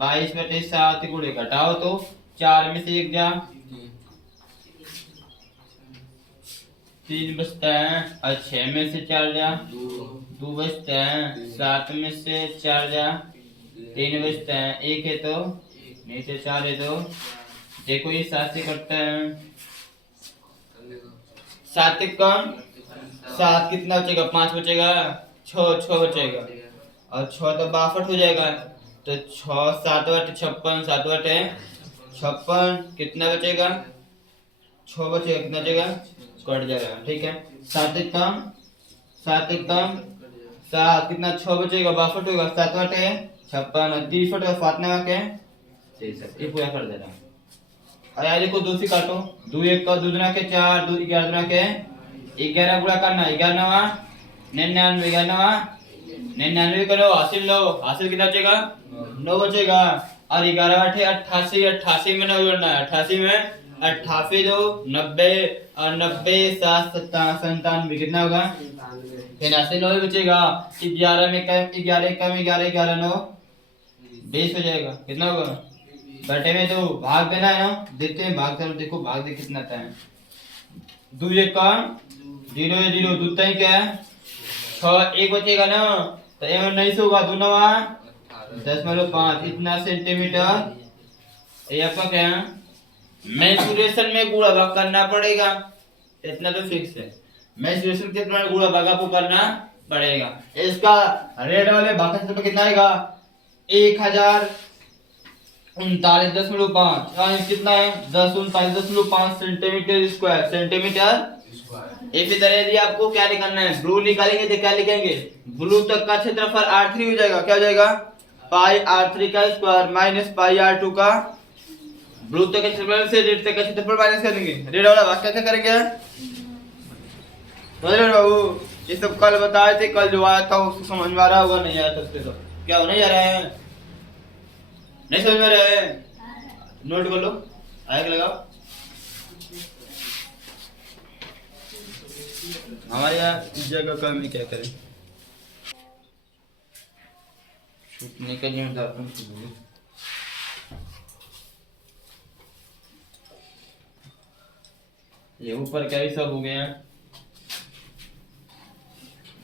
22/7 गुणे घटाओ तो 4 में से 1 जा 3 बचता है, और 6 में से 4 जा 2 बचता है, 7 में से 4 जा 3 बचता है, 1 है तो नीचे 4 है तो देखो ये 7 से कटता है। 7 कम 7 कितना बचेगा? 5 बचेगा, 6 बचेगा, और 6 तो 62 हो जाएगा। तो 6 7 बटे 56, 7 बटे 56 कितना बचेगा? 6 बचेगा, कितना बचेगा? कट जाएगा, ठीक है। 7 कम 7 कितना? 6 बचेगा, 62 होगा, 7 बटे 56 30 बटे 7 ने के ये पूरा कर देना। और यार देखो 2 से काटो, 2 1 का 2 दुना के 4, 2 11 दुना के 11 गुणा करना, 11 99 99 करो, हासिल लो, हासिल कितना बचेगा? 9 बचेगा। और 11 8 88, 88 में 9 जोड़ना है, 88 में 88 2 90, और 90 7 97 कितना होगा? 89 9 बचेगा। 11 में कम 11 कम 11 11 9 20 हो जाएगा, कितना होगा? बटे में तो भाग देना है ना, देते हैं भाग करो, देखो भाग दे कितना आता है। 2 1 का 0 है 0, दूसरा ही क्या है? 6 1 बचेगा ना, तो ये 19 होगा, 2 9 10.5 इतना सेंटीमीटर। ये आपका क्या है? मेंसुरेशन में गुणा भाग करना पड़ेगा, इतना तो फिक्स है। मेंसुरेशन के द्वारा गुणा भाग आपको करना पड़ेगा। इसका रेड वाले भाग का क्षेत्रफल कितना आएगा? 1039.5 कितना है? 1039.5 सेंटीमीटर स्क्वायर, इसी तरह यदि आपको क्या निकालना है? ब्लू निकालेंगे तो क्या लिखेंगे? ब्लू तक का क्षेत्रफल R3 हो जाएगा, क्या हो जाएगा? पाई R3 का स्क्वायर माइनस पाई R2 का। ब्लू तक के क्षेत्रफल से रेड तक का क्षेत्रफल माइनस कर देंगे। रेड वाला भाग कैसे करेंगे? बाबू ये सब कल बताए थे, कल जो आया था उसको समझ में आ रहा होगा, नहीं आया था उसके तो क्या होने जा रहा है? नहीं समझ में रहे? नोट कर लो, आएगा लगाओ। हमारे यहाँ इस जगह का मैं क्या करें? छूटने का नहीं होता अपन। ये ऊपर क्या ही सब हो गया है,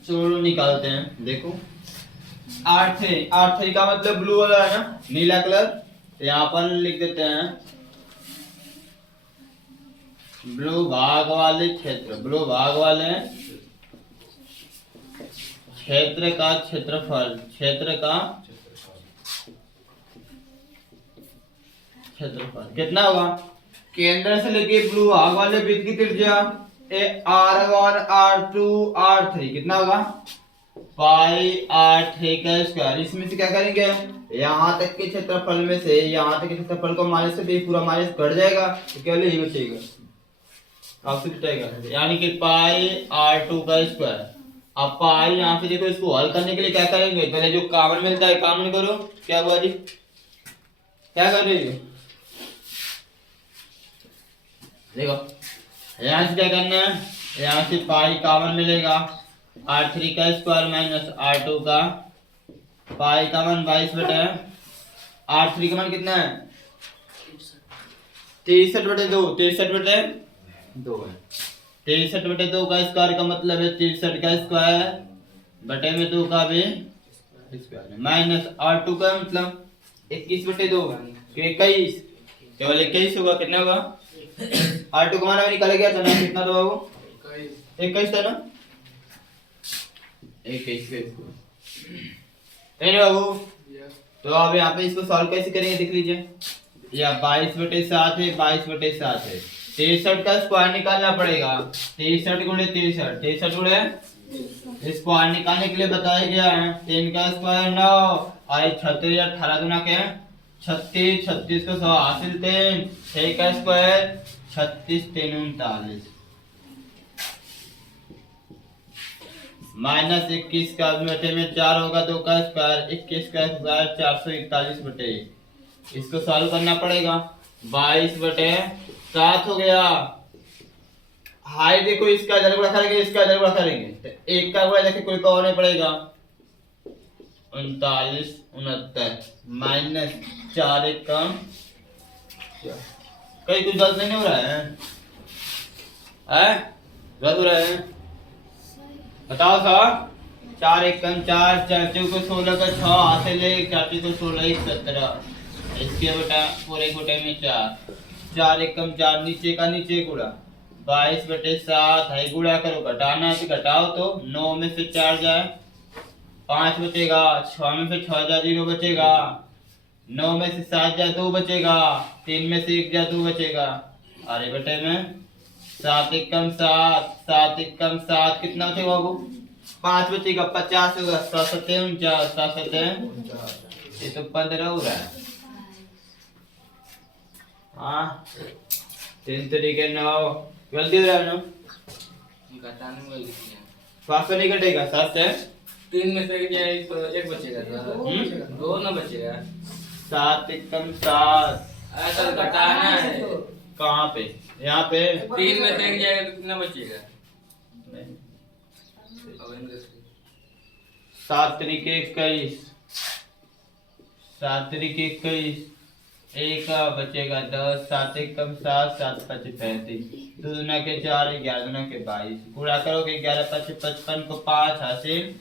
चलो निकालते हैं। देखो R3 का मतलब ब्लू वाला है ना, नीला कलर, तो यहाँ पर लिख देते हैं ब्लू भाग वाले क्षेत्र, ब्लू भाग वाले क्षेत्र का क्षेत्रफल, क्षेत्र का क्षेत्रफल कितना होगा? केंद्र से लेके ब्लू भाग वाले वृत्त की त्रिज्या R1 R2 R3 कितना होगा? पाई R3 का स्क्वायर। इसमें से क्या करेंगे? यहाँ तक के क्षेत्रफल में से यहाँ तक के क्षेत्रफल को माइनस से पूरा माइनस कट जाएगा, तो केवल यही बचेगा, आपसे बचेगा, यानी कि पाई R2 का स्क्वायर अब पाई यहाँ पे देखो, इसको हल करने के लिए क्या करेंगे, पहले जो कॉमन मिलता है कॉमन करो। क्या हुआ जी, क्या कर रही हो, देखो यहाँ से क्या करना है, यहाँ से पाई कॉमन मिलेगा, r3 का स्क्वायर माइनस r2 का, पाई का मान 22 बटे, r3 का मान कितना है 63 बटे 2, 63 बटे 2 है। 63 बटे 2 का स्क्वायर का मतलब है 63 का स्क्वायर बटे में 2 का भी स्क्वायर, माइनस r2 का मतलब 21 बटे 2, 21, केवल 21 होगा, कितना होगा r2 का मान अभी निकाला गया था ना, कितना था बाबू 21 था ना, 21 बाबू। तो अब यहाँ पे इसको सॉल्व कैसे करेंगे देख लीजिए, या 22 बटे 7 है, 22 बटे 7 है, 63 का स्क्वायर निकालना पड़ेगा, 63 गुणे 63, 63 गुणे स्क्वायर निकालने के लिए बताया गया है, 3 का स्क्वायर 9, आई 36, 18 गुना के 36, 36 को 100 हासिल 3, 6 का स्क्वायर 36, 3 39, माइनस 21 का बटे में 4 होगा, 2 का स्क्वायर 21 का स्क्वायर 441 बटे, इसको सॉल्व करना पड़ेगा, 22 बटे 7 हो गया। हाई देखो, इसका इधर गुणा करेंगे, इसका इधर गुणा करेंगे, तो एक का गुणा देखिए कोई का होने पड़ेगा, 39 69 माइनस 4 एक का, कहीं कुछ गलत नहीं हो रहा है, गलत हो रहा है, बताओ सर। 4 एक कम 4, 4 को 16 का 6 हासिल है, 4 को 16 एक 17, इसके बटा पूरे गुटे में 4, 4 एक कम 4, नीचे का नीचे गुणा, 22 बटे 7 है, गुणा करो, घटाना है तो घटाओ, तो 9 में से 4 जाए 5 बचेगा, 6 में से 6 जाए 0 बचेगा, 9 में से 7 जाए 2 बचेगा, 3 में से 1 जाए 2 बचेगा, अरे बटे में 7 एक कम 7, 7 एक कम 7, कितना बचेगा बाबू 5 बचेगा, 50 होगा, 7 7 49, 7 7 ये तो 15 हो रहा है, हाँ 3 तरीके 9, गलती हो रहा है ना, घटाने वाली है। 5 से नहीं कटेगा, 7 से 3 में से एक बचेगा, दो ना बचेगा, 7 एक कम 7, ऐसा घटाना है, कहाँ पे, यहाँ पे 3 में से एक जाएगा तो कितना बचेगा, 7 तरीके 21, 7 तरीके 21, एक का बचेगा 10, 7 एक कम 7, 7 5 35, 2 दुना के 4, 11 दुना के 22, गुणा करोगे 11 5 55 को 5 हासिल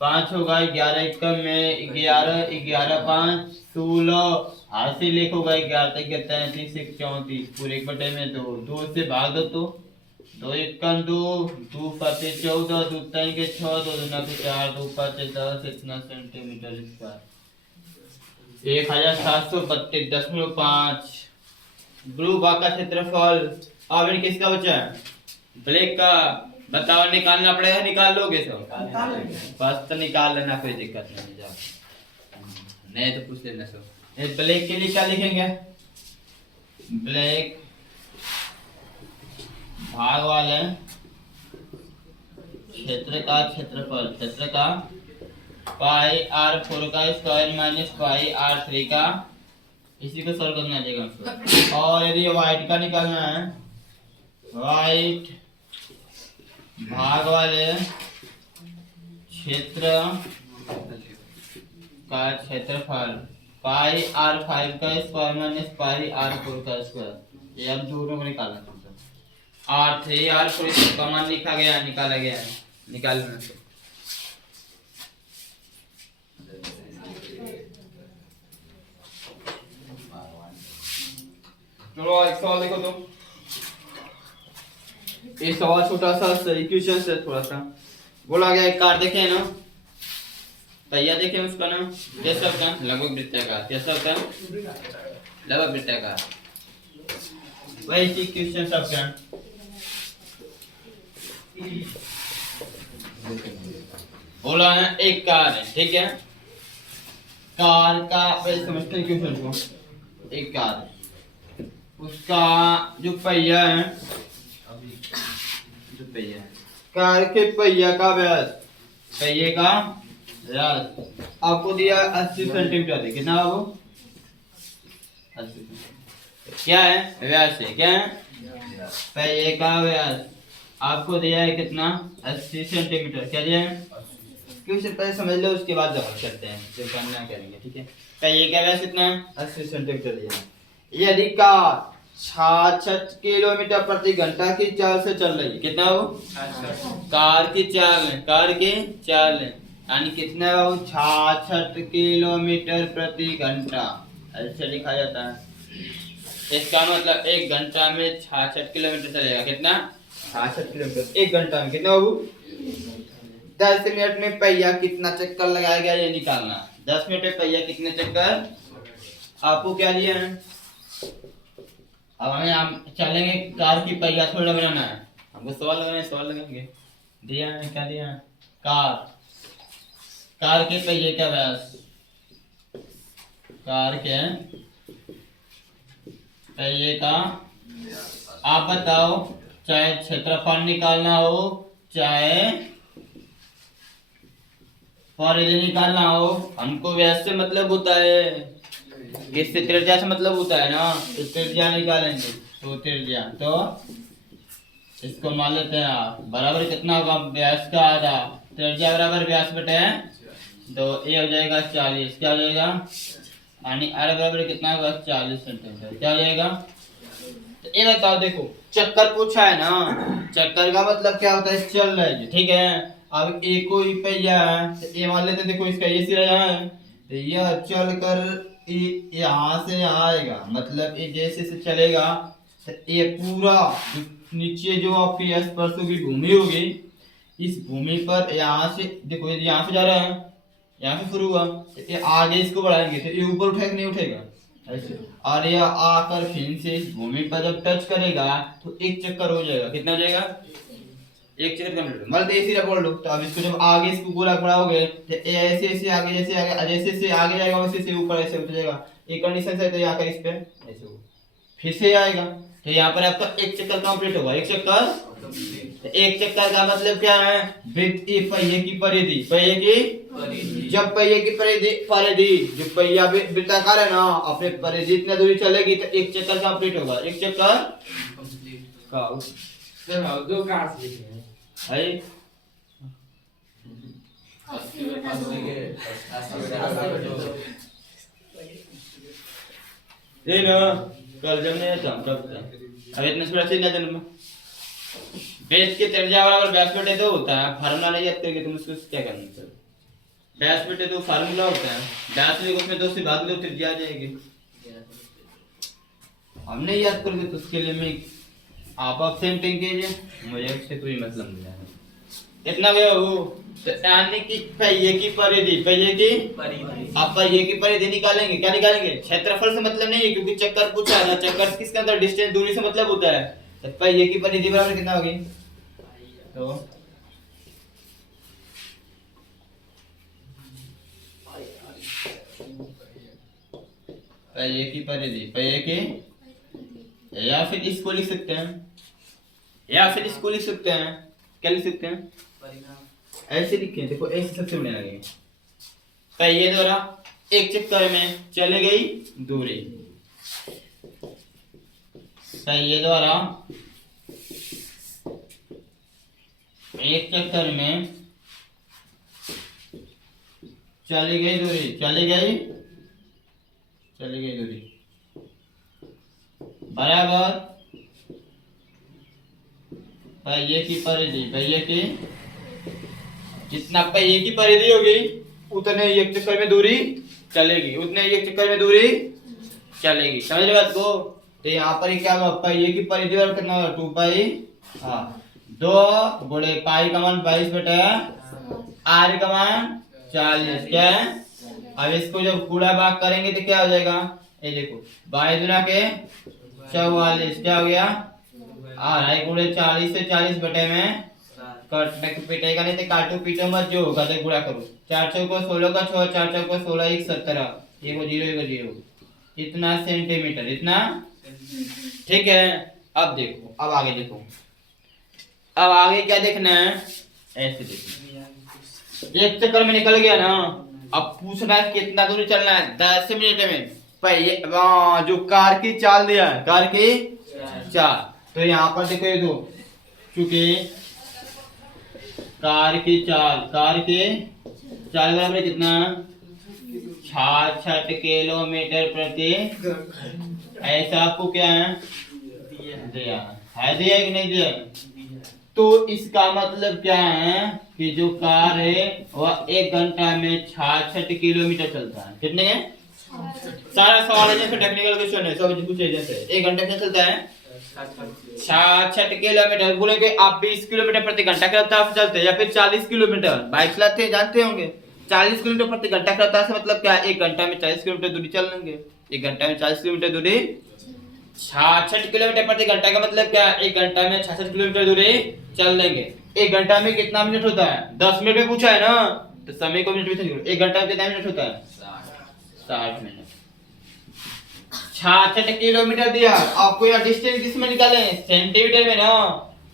5 होगा, 11 एक कम में 11, 11 5 16 हासिल 1 होगा, 11 तक 33 1 34, पूरे एक बटे में 2, 2 से भाग दो तो 2 एक कम 2, 2 5 14, 2 3 के 6, 2 दुना के 4, 2 5 10, इतना सेंटीमीटर स्क्वायर, 1732.5 ब्लू बाग का क्षेत्रफल। अब इन किसका बचा है, ब्लैक का, बताओ निकालना पड़ेगा, निकाल लोगे सब, बस तो निकाल लेना, कोई दिक्कत नहीं, जाओ नहीं तो पूछ लेना सब। ब्लैक के लिए क्या लिखेंगे, ब्लैक भाग वाले क्षेत्र का क्षेत्रफल, क्षेत्र का पाई r4 का स्क्वायर माइनस पाई r3 का, इसी को सॉल्व करना चाहिए हमको। और यदि वाइट का निकालना है, वाइट भाग वाले क्षेत्र का क्षेत्रफल पाई r5 का स्क्वायर माइनस पाई r4 का स्क्वायर, ये अब दोनों को निकालना है, r3 r4 इसका मान लिखा गया है, निकाला गया है, निकालना है। चलो एक सवाल देखो, तो ये सवाल छोटा सा इक्वेशन से थोड़ा सा बोला गया, एक कार देखे ना, पहिया देखे उसका ना, कैसा होता है, लगभग वृत्ताकार, कैसा होता है, लगभग वृत्ताकार, वही इक्वेशन सब क्या बोला है, एक कार है, ठीक है, कार का पहले समझते हैं इक्वेशन को, एक कार है, उसका जो पहिया है, जो पहिया है कार के पहिया का व्यास, पहिए का व्यास आपको दिया 80 सेंटीमीटर है। कितना वो 80 क्या है व्यास है, क्या है पहिए का व्यास आपको दिया है कितना 80 सेंटीमीटर। क्या दिया है क्वेश्चन पहले समझ लो उसके बाद जवाब करते हैं जो करना करेंगे। ठीक है पहिए का व्यास कितना है 80 सेंटीमीटर दिया है। यदि कार 66 किलोमीटर प्रति घंटा की चाल से चल रही है। कितना वो कार की चाल है, कार की चाल है यानी कितना वो 66 किलोमीटर प्रति घंटा ऐसे लिखा जाता है। इसका मतलब एक घंटा में 66 किलोमीटर चलेगा। कितना 66 किलोमीटर एक घंटा में। कितना बाबू 10 मिनट में पहिया कितना चक्कर लगाएगा ये निकालना। 10 मिनट में पहिया कितने चक्कर आपको क्या दिया है। अब हमें हम चलेंगे कार की पहिया थोड़ा बनाना है हमको सवाल लगाएंगे। दिया है क्या दिया है कार के पहिए का व्यास, कार के पहिए का आप बताओ चाहे क्षेत्रफल निकालना हो चाहे परिधि निकालना हो हमको व्यास से मतलब होता है किससे त्रिज्या से मतलब होता है ना। तो त्रिज्या निकालेंगे तो त्रिज्या तो इसको मान लेते हैं आप बराबर कितना होगा व्यास का आधा त्रिज्या बराबर व्यास बटे तो ये हो जाएगा 40। क्या हो जाएगा यानी आर बराबर कितना होगा 40 सेंटीमीटर। क्या हो जाएगा तो ये बताओ देखो चक्कर पूछा है ना। चक्कर का मतलब क्या होता है चल रहा है। ठीक है अब एक कोई पहिया है तो ये मान लेते देखो इसका ये सिरा यहाँ है तो यह चल कर यहाँ से यहाँ आएगा मतलब ये जैसे से चलेगा तो ये पूरा नीचे जो आपकी स्पर्शों की भूमि होगी इस भूमि पर यहाँ से देखो यदि यहाँ से जा रहा है यहाँ से शुरू हुआ तो ये आगे इसको बढ़ाएंगे तो ये ऊपर उठेगा नहीं उठेगा ऐसे और यह आकर फिर से इस भूमि पर जब टच करेगा तो एक चक्कर हो जाएगा। कितना हो जाएगा एक चक्कर कंप्लीट मतलब ऐसे ही बोल लो। तो अब इसको जब आगे इसको गोला बढ़ाओगे तो ऐसे ऐसे आगे जैसे आगे जाएगा वैसे से ऊपर ऐसे उठ जाएगा। एक कंडीशन से तो यहाँ कर इस पे ऐसे हो फिर से आएगा तो यहाँ पर आपका एक चक्कर कंप्लीट होगा। एक चक्कर का मतलब क्या है वृत्त पहिए की परिधि, पहिए की जब पहिए की परिधि जो पहिया वृत्ताकार है ना अपने परिधि इतना दूरी चलेगी तो एक चक्कर कंप्लीट होगा। एक चक्कर का दो कांच लिखे हैं है ये ना कल जब नहीं था अब इतने सुरक्षित ना जन्म बेस के त्रिज्या बराबर व्यास बटे 2 होता है। फार्मूला नहीं याद करके तुम उसको क्या करना सर व्यास बटे 2 फार्मूला होता है। व्यास में उसमें 2 से भाग दो त्रिज्या आ जाएगी। हमने याद करके तो उसके लिए मैं आप सेम थिंग कीजिए मुझे इससे कोई मतलब नहीं है। इतना गया वो तो यानी कि पहिए की परिधि आप पहिए की परिधि निकालेंगे। क्या निकालेंगे क्षेत्रफल से मतलब नहीं है क्योंकि चक्कर पूछा है ना। चक्कर किसके अंदर डिस्टेंस दूरी से मतलब होता है। तो पहिए की परिधि बराबर कितना होगी तो पहिए की परिधि पहिए की या फिर इसको लिख सकते हैं क्या लिख सकते हैं ऐसे लिखें देखो ऐसे सबसे बढ़िया लगेगा। पहिए द्वारा एक चक्कर में चली गई दूरी पहिए द्वारा एक चक्कर में चली गई दूरी बराबर पहिए की परिधि जितना पहिए की परिधि होगी उतने एक चक्कर में दूरी चलेगी समझ रहे बात को। तो यहाँ पर क्या होगा पहिए की परिधि और कितना होगा 2 पाई 2 गुणे पाई का मान 22 बटा आर का मान 40। क्या है अब इसको जब गुणा भाग करेंगे तो क्या हो जाएगा ये देखो 22 गुना के 44 क्या हो गया आर गुणे 40 से 40 बटे में पीटेगा नहीं तो काटो पीटो मत जो होगा तो गुणा करो 4 चौको 16 का 6 4 चौको 16 1 17 ये को 0 इतना सेंटीमीटर इतना। ठीक है अब देखो अब आगे देखो अब आगे क्या देखना है, ऐसे देखना है। एक चक्कर में निकल गया ना, अब पूछना है कितना दूरी चलना है 10 मिनट में। पहले जो कार की चाल दिया है, कार की चाल, तो यहाँ पर देखो ये दो, चूंकि कार की चाल बराबर है कितना, 66 किलोमीटर प्रति, ऐसा आपको क्या है दिया है, दिया कि नहीं दिया। तो इसका मतलब क्या है कि जो कार है वह 1 घंटा में 66 किलोमीटर चलता है। कितने है, सारा सवाल है टेक्निकल क्वेश्चन है, सब कुछ है। जैसे 1 घंटे में चलता है 66 किलोमीटर, बोलेंगे आप 20 किलोमीटर प्रति घंटा की रफ्तार से चलते हैं या फिर 40 किलोमीटर, बाइक चलाते हैं जानते होंगे, 40 किलोमीटर प्रति घंटा की रफ्तार से मतलब क्या, 1 घंटा में 40 किलोमीटर दूरी चल लेंगे। 1 घंटा में 40 किलोमीटर दूरी, 66 किलोमीटर प्रति घंटा का मतलब क्या, 1 घंटा में 66 किलोमीटर दूरी चल लेंगे। 1 घंटा में कितना मिनट होता है, 10 मिनट में पूछा है ना, तो समय को मिनट में समझो। 1 घंटा में कितना मिनट होता है, 60 मिनट। 66 किलोमीटर दिया, आपको यार डिस्टेंस किस में निकाले, सेंटीमीटर में ना,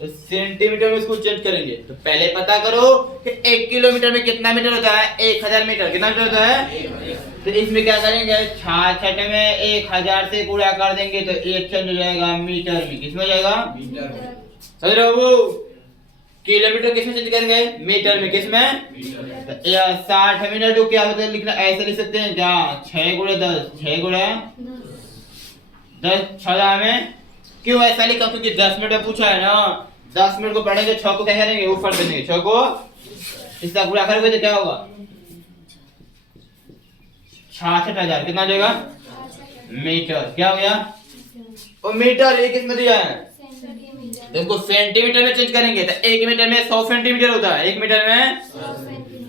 तो सेंटीमीटर में इसको चेंज करेंगे। तो पहले पता करो कि 1 किलोमीटर में कितना मीटर होता है, 1000 मीटर, कितना मीटर होता है। तो इसमें क्या करेंगे, 66 में 1000 से गुणा कर देंगे तो 1 चेंज हो जाएगा मीटर में, किसमें हो जाएगा, समझ रहे हो वो, किलोमीटर किसमें चेंज करेंगे, मीटर में, किसमें, 60 मिनट को क्या मतलब लिखना, ऐसे लिख सकते हैं क्या, 6 गुणे 10, 6 गुणे 10, 6 में क्यों ऐसा लिखा, क्योंकि 10 मिनट में पूछा है ना, 10 मिनट को पढ़ेंगे, 6 को क्या करेंगे, ऊपर देंगे, 6 को इसका गुणा करोगे तो क्या होगा, 66,000, कितना हो जाएगा मीटर, क्या हो गया, और मीटर एक इसमें दिया है, देखो सेंटीमीटर में चेंज करेंगे तो 1 मीटर में 100 सेंटीमीटर होता है, 1 मीटर में,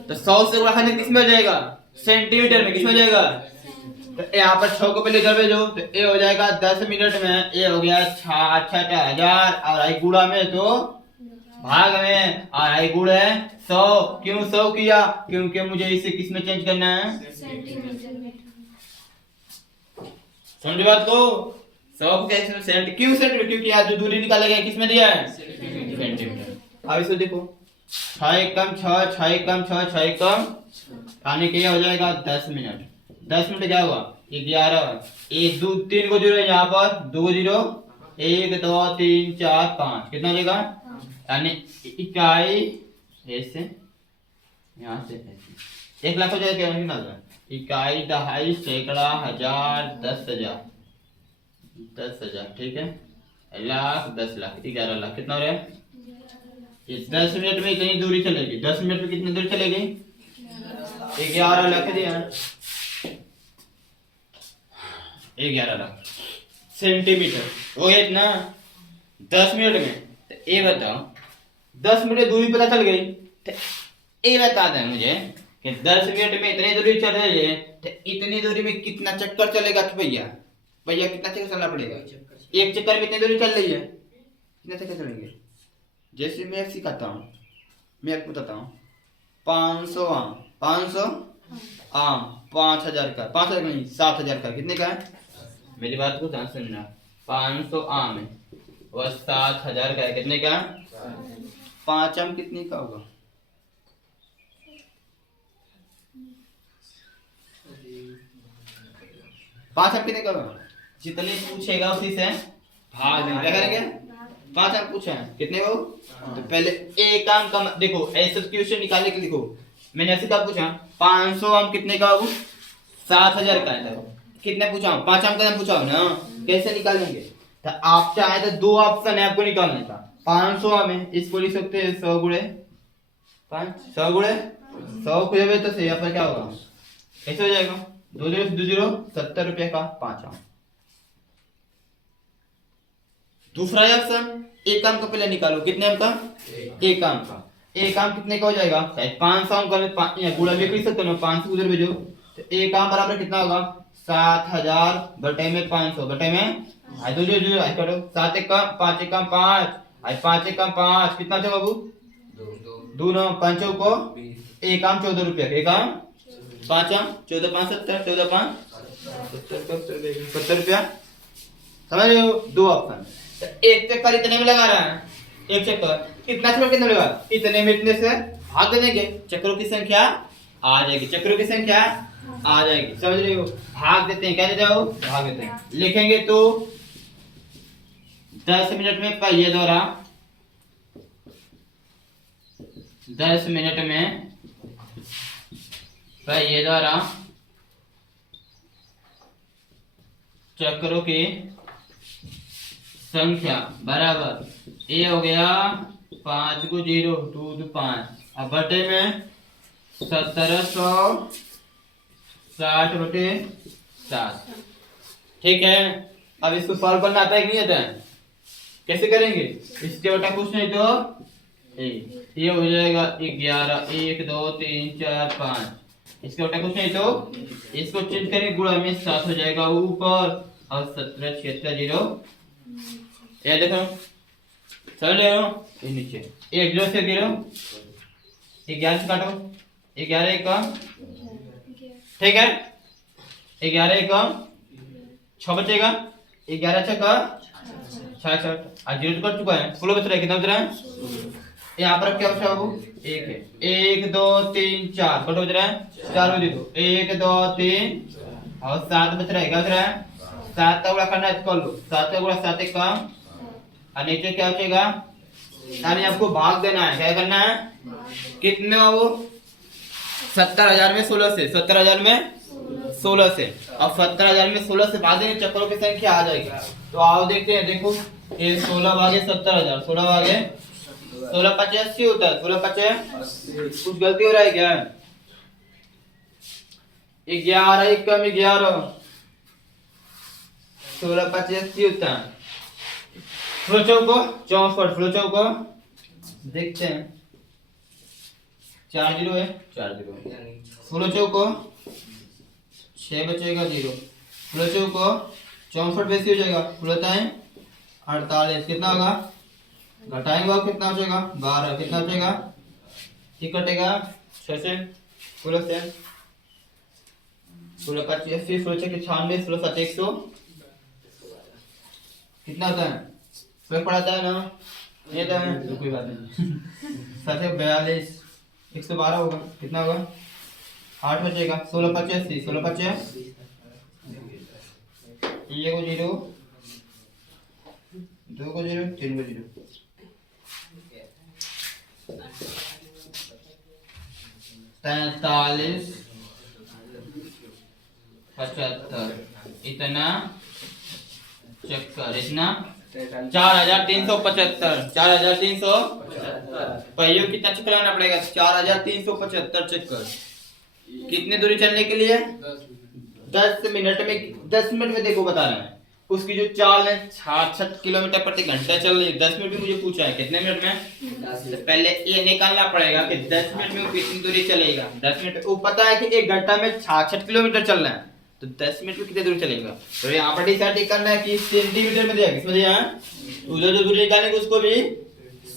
तो 100 से गुणा करने किसमें हो जाएगा, सेंटीमीटर में, किसमें हो जाएगा। तो यहाँ पर 6 को पहले इधर भेजो, तो ए हो जाएगा 10 मिनट में, ए हो गया 66,000, और आई गुणा में तो भाग में, और आई गुण है 100, क्यों 100 किया, क्योंकि मुझे इसे किस में चेंज करना है, सेंटीमीटर में। समझ बात को, 100 को कैसे सेंट, क्यों सेंटीमीटर, क्योंकि यहाँ जो दूरी निकाला गया किसमें दिया है, सेंटीमीटर। अब इसको देखो, 6 एक कम 6, 6 एक कम 6, 6 एक कम, आने के हो जाएगा 10 मिनट, 10 मिनट क्या हुआ, 11, 1 2 3 को जीरो है यहाँ पर, 2 0, 1 2 3 4 5, कितना हो जाएगा, यानी इकाई ऐसे, यहाँ से ऐसे 1 लाख हो जाएगा, क्या निकालना, इकाई, दहाई, सैकड़ा, हजार, 10,000, 10,000, ठीक है, लाख, 10 लाख, 11 लाख, कितना हो रहा है, ये 10 मिनट में इतनी दूरी चलेगी, 10 मिनट में कितनी दूरी चलेगी, 11 लाख दिया, 11 लाख सेंटीमीटर हो गया ना 10 मिनट में। तो ये बताओ 10 मिनट दूरी पता चल गई, तो ये बता दें मुझे कि 10 मिनट में इतनी दूरी चल रही है, तो इतनी दूरी में कितना चक्कर चलेगा, तो भैया कितना चक्कर चलना पड़ेगा, एक चक्कर में इतनी दूरी चल रही है, कितना चक्कर चलेंगे। जैसे मैं एक सिखाता हूँ, मैं आपको बताता हूँ, 500 आम, 500 आम, 5,000 का, 5,000 नहीं 7,000 का, कितने का है, मेरी बात को ध्यान सुनना, 500 आम है वह 7,000 का है, कितने का, 5 आम कितने का होगा, 5 आम कितने का होगा, जितने पूछेगा उसी से भाग देंगे, क्या करेंगे, 5 आम पूछे हैं कितने को, तो पहले एक आम का देखो, ऐसे क्वेश्चन निकालने के लिखो, मैंने ऐसे क्या पूछा, 500 आम कितने का होगा, 7,000 का है, कितने पूछा, 5 आम का पूछा ना, कैसे निकालेंगे, तो आप चाहे तो 2 ऑप्शन है आपको निकालने का, 500 आम है, इसको लिख सकते हैं 100 गुणे 5, 100 गुणे 100 को जब तो यहाँ पर क्या होगा, कैसे हो जाएगा, 2 0 2 0 70 रुपए का 5 आम। दूसरा ऑप्शन, एक आम का पहले निकालो, कितने आम का, एक आम का, एक आम कितने का हो जाएगा, 500 आम का गुणा भी कर सकते हो, 500 उधर भेजो, तो एक आम बराबर कितना होगा, 7,000 बटे में 500 बटे में, आई दो जो जो आई करो, 7 एक कम 5 एक कम 5, आई 5 एक कम 5, कितना था बाबू, 2 9 5 को, एक आम 14 रुपया, एक आम 5 आम 14 5 70, 14 5 70 रुपया, समझ रहे हो, 2 ऑप्शन, तो एक चक्कर इतने में लगा रहा है, एक चक्कर कितना चक्कर कितना मिलेगा, इतने में इतने से भाग देंगे, चक्रों की संख्या आ जाएगी, चक्रों की संख्या आ जाएगी, समझ रहे हो। भाग देते हैं, क्या देते हो, भाग देते हैं। लिखेंगे तो 10 मिनट में पहिए द्वारा, 10 मिनट में पहिए द्वारा चक्रों की संख्या बराबर ए हो गया 5 को 0 2 2 5, अब बटे में 1760/7। ठीक है, अब इसको सॉल्व करना आता है कि नहीं आता है, कैसे करेंगे, इसके बटा कुछ नहीं तो ये हो जाएगा 11 1 2 3 4 5, इसके बटा कुछ नहीं तो इसको चेंज करेंगे, गुणा में 7 हो जाएगा ऊपर और 17 76 0, ये देखो समझ रहे हो, ये नीचे 1 0 से 0, 11 से काटो, 11 1 कम, ठीक है, 11 1 कम 6 बचेगा, 11 6 का 66, आज 0 तो कट चुका है, 16 बच रहा है, कितना बच रहा है, यहाँ पर क्या बचा बाबू, 1 है, 1 2 3 4 कट बच रहा है, 4 बजे दो 1 2 3 और 7 बच रहा है, क्या बच रहा है, 7 का गुणा करना है, कर लो, 7 का गुणा 7 1 कम, और नीचे क्या बचेगा, यानी आपको भाग देना है, क्या करना है, कितने वो 70,000 में 16 से, 70,000 में 16 से, अब 70,000 में 16 से भाग देंगे, चक्करों की संख्या आ जाएगी। तो आओ देखते हैं, देखो ये 16 भागे 70,000, 16 भागे 16 5 80 होता है, 16 5 कुछ गलती हो रहा है क्या, 11 1 कम 11, 16 5 80 होता है। फ्लोचो को 64, फ्लोचो को देखते हैं, 4 0 है, 4 0, फ्लोचो को 6 बचेगा 0, फ्लोचो को 64 वैसे हो जाएगा, फ्लोताएं 48, कितना होगा, घटाएंगे और कितना बचेगा 12, कितना बचेगा, ठीक कटेगा 6 से, 16 से 16 5 80, 16 6 96, 16 7 100, कितना होता है, फर्क पड़ता है ना, ये तो है तो कोई बात नहीं, 7 42 112 होगा, कितना होगा 8 बचेगा, 16 5 80, 16 5 ये को 0 2 को 0 3 को 0, 43 75, इतना चक्कर, इतना 4375, 4375 पहियों कितना चक्कर लगाना पड़ेगा, 4375 चक्कर, कितने दूरी चलने के लिए, 10 मिनट में, 10 मिनट में देखो बता रहा है, उसकी जो चाल है 66 किलोमीटर प्रति घंटा चल रही है, 10 मिनट में मुझे पूछा है कितने मिनट में, तो पहले ये निकालना पड़ेगा कि 10 मिनट में वो कितनी दूरी चलेगा, 10 मिनट वो पता है कि 1 घंटा में 66 किलोमीटर चल रहा है, तो 10 मिनट में कितनी दूरी चलेगा, तो यहाँ पर डिसाइड करना है कि सेंटीमीटर में दिया, किसमें दिया, उधर जो दूरी निकालेंगे उसको भी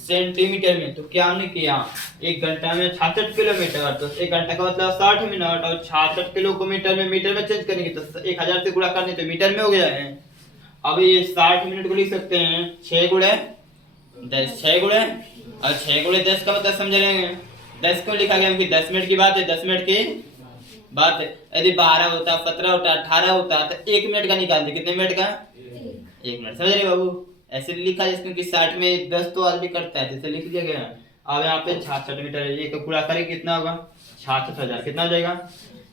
सेंटीमीटर में, तो क्या हमने किया 1 घंटा में 66 किलोमीटर, तो 1 घंटा का मतलब 60 मिनट, और 66 किलोमीटर में मीटर में चेंज करेंगे तो 1000 से गुणा करने तो मीटर में हो गया है। अब ये 60 मिनट को लिख सकते हैं 6 गुणे 10, 6 गुणे और 6 गुणे 10 का मतलब समझ रहे हैं, 10 को लिखा गया कि 10 मिनट की बात है, 10 मिनट की बात है, यदि 12 होता 17 होता 18 होता तो 1 मिनट का निकालते, कितने मिनट का, 1 मिनट, समझ रहे बाबू, ऐसे लिखा है क्योंकि 60 में 10 तो आदमी करता है, जैसे लिख दिया गया। अब यहाँ पे 66 मीटर है, ये तो पूरा करेंगे कितना होगा 66,000, कितना हो जाएगा,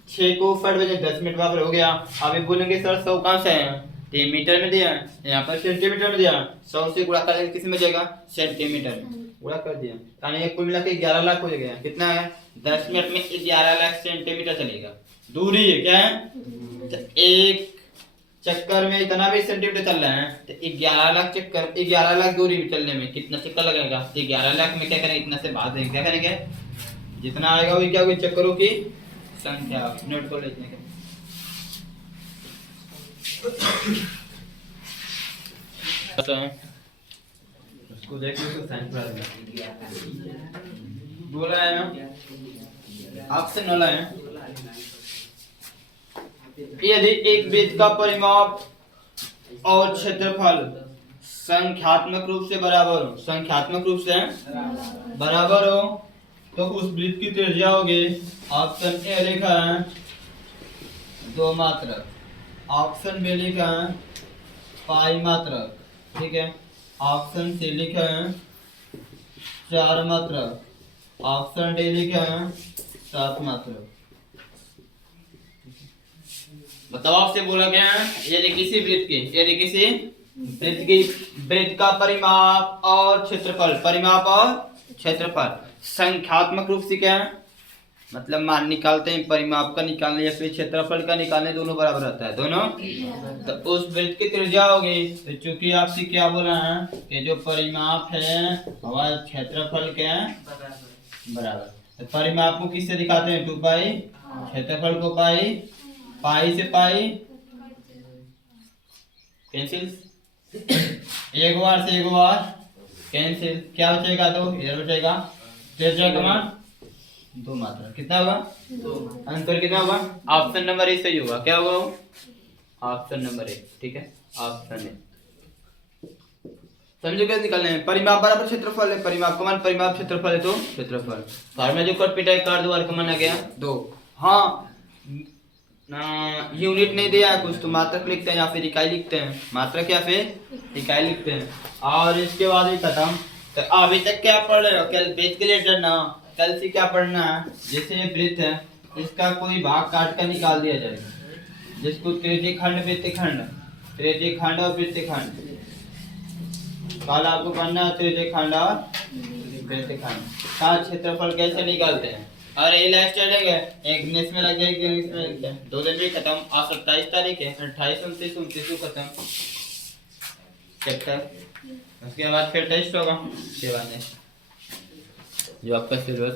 6 को 60 बजे 10 मिनट बराबर हो गया। अब ये बोलेंगे सर 100 कहाँ से है, तो मीटर में दिया, यहाँ पर सेंटीमीटर में दिया, 100 से गुणा करेंगे किस में जाएगा, सेंटीमीटर में गुणा कर दिया, यानी ये कुल मिला के 11 लाख हो गया, कितना है 10 मिनट में 11 लाख सेंटीमीटर चलेगा, दूरी है क्या है, तो एक चक्कर में इतना भी सेंटीमीटर चल रहा है, तो 11 लाख चक्कर, 11 लाख दूरी चलने में कितना चक्कर लगेगा, तो 11 लाख में क्या करेंगे, इतना से भाग देंगे, क्या करेंगे, जितना आएगा वही क्या होगी, चक्करों की संख्या, नोट को लिखने के उसको देखने को साइन बोला है ना, आपसे नला है, यदि एक वृत्त का परिमाप और क्षेत्रफल संख्यात्मक रूप से बराबर हो, संख्यात्मक रूप से बराबर हो तो उस वृत्त की त्रिज्या होगी, ऑप्शन ए लिखा है 2 मात्रक, ऑप्शन बी लिखा है पाई मात्रक, ठीक है, ऑप्शन सी लिखा है 4 मात्रक, ऑप्शन डी लिखा है 7 मात्रक। बताओ आपसे बोला गया है यदि किसी वृत्त की वृत्त का परिमाप और क्षेत्रफल संख्यात्मक रूप से क्या है, मतलब मान निकालते हैं, परिमाप का निकालने या फिर क्षेत्रफल का निकालने दोनों बराबर रहता है, दोनों। तो उस वृत्त की त्रिज्या होगी, तो चूंकि आपसे क्या बोला है कि जो परिमाप है हमारा क्षेत्रफल के बराबर, तो परिमाप को किससे दिखाते हैं 2 पाई, क्षेत्रफल को पाई, पाई से पाई कैंसिल, एक बार से एक बार कैंसिल, क्या बचेगा 2, इधर बचेगा, त्रिज्या का मान 2 मात्रा, कितना होगा 2 आंसर कितना होगा, ऑप्शन नंबर ए सही होगा, क्या होगा ऑप्शन नंबर ए, ठीक है, ऑप्शन ए। समझो कैसे निकालने हैं, परिमाप बराबर क्षेत्रफल है, परिमाप का मान परिमाप क्षेत्रफल है तो क्षेत्रफल, फार्मूला जो कट पिटाई कर दो, का मान आ गया 2। हाँ ना यूनिट नहीं दिया है कुछ तो मात्रक लिखते हैं या फिर इकाई लिखते हैं, मात्रक या फिर इकाई लिखते हैं, और इसके बाद ही खत्म। तो अभी तक क्या पढ़ रहे हो, कल कैलकुलेटर ना, कल से क्या पढ़ना है, जैसे वृत्त है इसका कोई भाग काट कर निकाल दिया जाएगा, जिसको त्रिज्यखंड वृत्तखंड और वृत्तखंड, कल आपको पढ़ना है त्रिज्यखंड और वृत्तखंड का क्षेत्रफल कैसे निकालते हैं। और ये लास्ट चलेंगे एक मिनट में लग जाएगी, 2 दिन में खत्म, आज 27 तारीख है, 28 29 29 को खत्म चैप्टर, उसके बाद फिर टेस्ट होगा, उसके बाद जो आपका सिलेबस